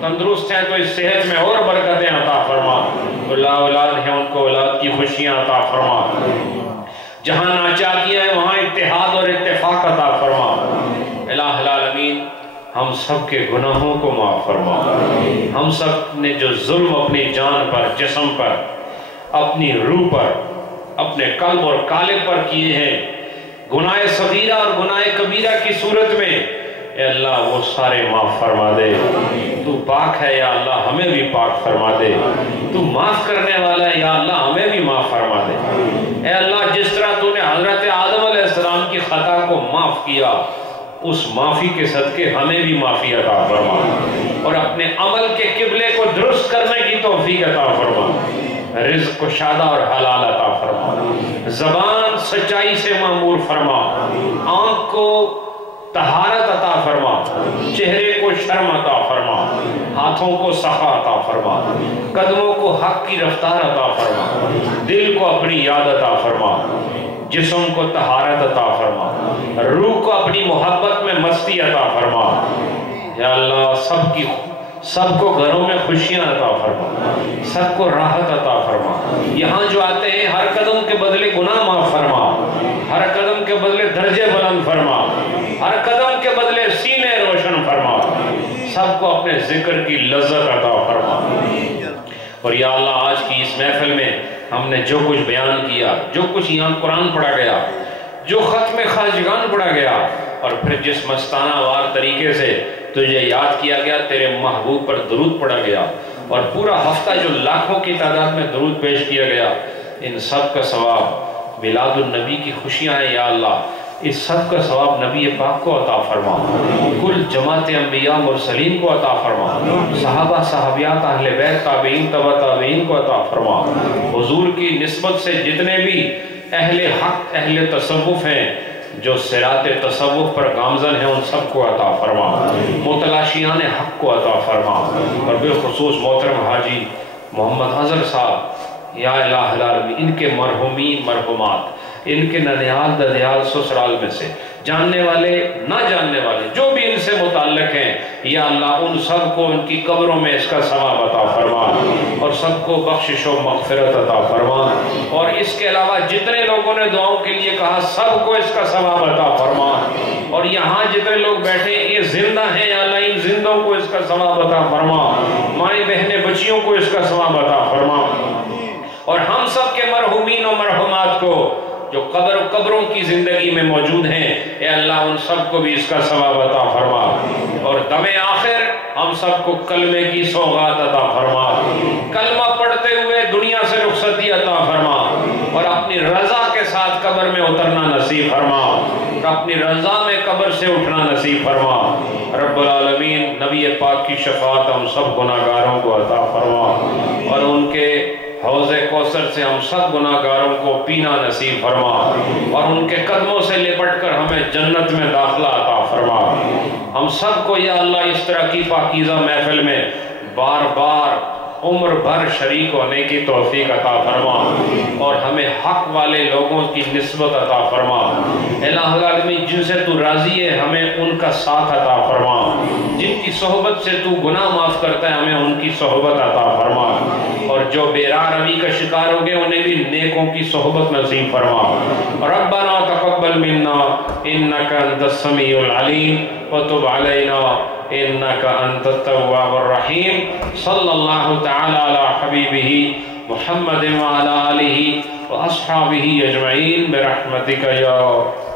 تندرست ہیں تو اس صحت میں اور برکتیں عطا فرما، لا اولاد ہیں ان کو اولاد کی خوشیاں عطا فرما، جہاں ناچاکیاں ہیں وہاں اتحاد اور اتفاق عطا فرما۔ الہ العالمین ہم سب کے گناہوں کو معاف فرما، ہم سب نے جو ظلم اپنی جان پر، جسم پر، اپنی روح پر، اپنے قلب اور قالب پر کیے ہیں، گناہ صغیرہ اور گناہ کبیرہ کی صورت میں، اے اللہ وہ سارے معاف فرما دے۔ تو پاک ہے یا اللہ ہمیں بھی پاک فرما دے، تو معاف کرنے والا ہے یا اللہ ہمیں بھی معاف فرما دے۔ اے اللہ جس طرح تو نے حضرت آدم علیہ السلام کی خطا کو معاف کیا اس معافی کے صدقے ہمیں بھی معافی عطا فرما، اور اپنے عمل کے قبلے کو درست کرنے کی توفیق عطا فرما، رزق کو شادہ اور حلال عطا فرما، زبان سچائی سے معمور فرما، آنکھ کو طہارت عطا فرما، چہرے کو شرم عطا فرما، ہاتھوں کو سخا عطا فرما، قدموں کو حق کی رفتار عطا فرما، دل کو اپنی یاد عطا فرما، جسم کو طہارت عطا فرما، روح کو اپنی محبت میں مستی عطا فرما۔ یا اللہ سب کو گھروں میں خوشیاں عطا فرما، سب کو راحت عطا فرما، یہاں جو آتے ہیں ہر قدم کے بدلے گناہ معاف فرما، ہر قدم کے بدلے درجے بلند فرما، ہر قدم کے بدلے سینے روشن فرما، سب کو اپنے ذکر کی لذت عطا فرما۔ اور یا اللہ آج کی اس محفل میں ہم نے جو کچھ بیان کیا، جو کچھ یہاں قرآن پڑھا گیا، جو ختم خواجگان پڑھا گیا، اور پھر جس مستانہ وار طریقے سے تجھے یاد کیا گیا، تیرے محبوب پر درود پڑھا گیا، اور پورا ہفتہ جو لاکھوں کی تعداد میں درود پیش کیا گیا، ان سب کا ثواب میلاد النبی کی خوشیاں ہیں یا اللہ اس سب کا ثواب نبی پاک کو عطا فرما، کل جماعت انبیاء مرسلین کو عطا فرما، صحابہ صحابیات اہل بیت تابعین تبع تابعین کو عطا فرما، حضور کی نسبت سے جتنے بھی اہل حق اہل تصوف ہیں جو صراط تصوف پر گامزن ہیں ان سب کو عطا فرما، متلاشیان حق کو عطا فرما، اور بالخصوص محترم حاجی محمد اظہر صاحب یا الہ العالمین ان کے مرحومین مرحومات، ان کے ننیال ددیال سسرال میں سے جاننے والے نہ جاننے والے جو بھی ان سے متعلق ہیں، یا اللہ ان سب کو ان کی قبروں میں اس کا ثواب عطا فرما، اور سب کو بخشش و مغفرت عطا فرما، اور اس کے علاوہ جتنے لوگوں نے دعاؤں کے لیے کہا سب کو اس کا ثواب عطا فرما، اور یہاں جتنے لوگ بیٹھے یہ زندہ ہیں یا اللہ ان زندوں کو اس کا ثواب عطا فرما، مائیں بہنیں بچیوں کو اس کا ثواب عطا فرما، اور ہم سب کے مرحومین و مرحومات کو جو قبروں کی زندگی میں موجود ہیں، اے اللہ ان سب کو بھی اس کا ثواب عطا فرما، اور دم آخر ہم سب کو کلمے کی سوغات عطا فرما، کلمہ پڑھتے ہوئے دنیا سے رخصتی عطا فرما، اور اپنی رضا کے ساتھ قبر میں اترنا نصیب فرما، اور اپنی رضا میں قبر سے اٹھنا نصیب فرما۔ رب العالمین نبی پاک کی شفاعت ہم سب گناہگاروں کو عطا فرما، اور ان کے حوض کوثر سے ہم سب گناہگاروں کو پینا نصیب فرما، اور ان کے قدموں سے لپٹ کر ہمیں جنت میں داخلہ عطا فرما۔ ہم سب کو یا اللہ اس طرح کی پاکیزہ محفل میں بار بار عمر بھر شریک ہونے کی توفیق عطا فرما، اور ہمیں حق والے لوگوں کی نسبت عطا فرما۔ الہ العالمین جن سے تو راضی ہے ہمیں ان کا ساتھ عطا فرما، جن کی صحبت سے تو گناہ معاف کرتا ہے ہمیں ان کی صحبت عطا فرما، اور جو بے راہ روی کا شکار ہو گئے انہیں بھی نیکوں کی صحبت نصیب فرما۔ ربنا تقبل منا انک انت السمیع العلیم وتب علینا انک انت التواب الرحیم۔ صلی اللہ تعالی علی حبیبہ محمد وعلی آلہ واصحابہ اجمعین برحمتک یا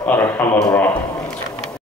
ارحم الراحمین۔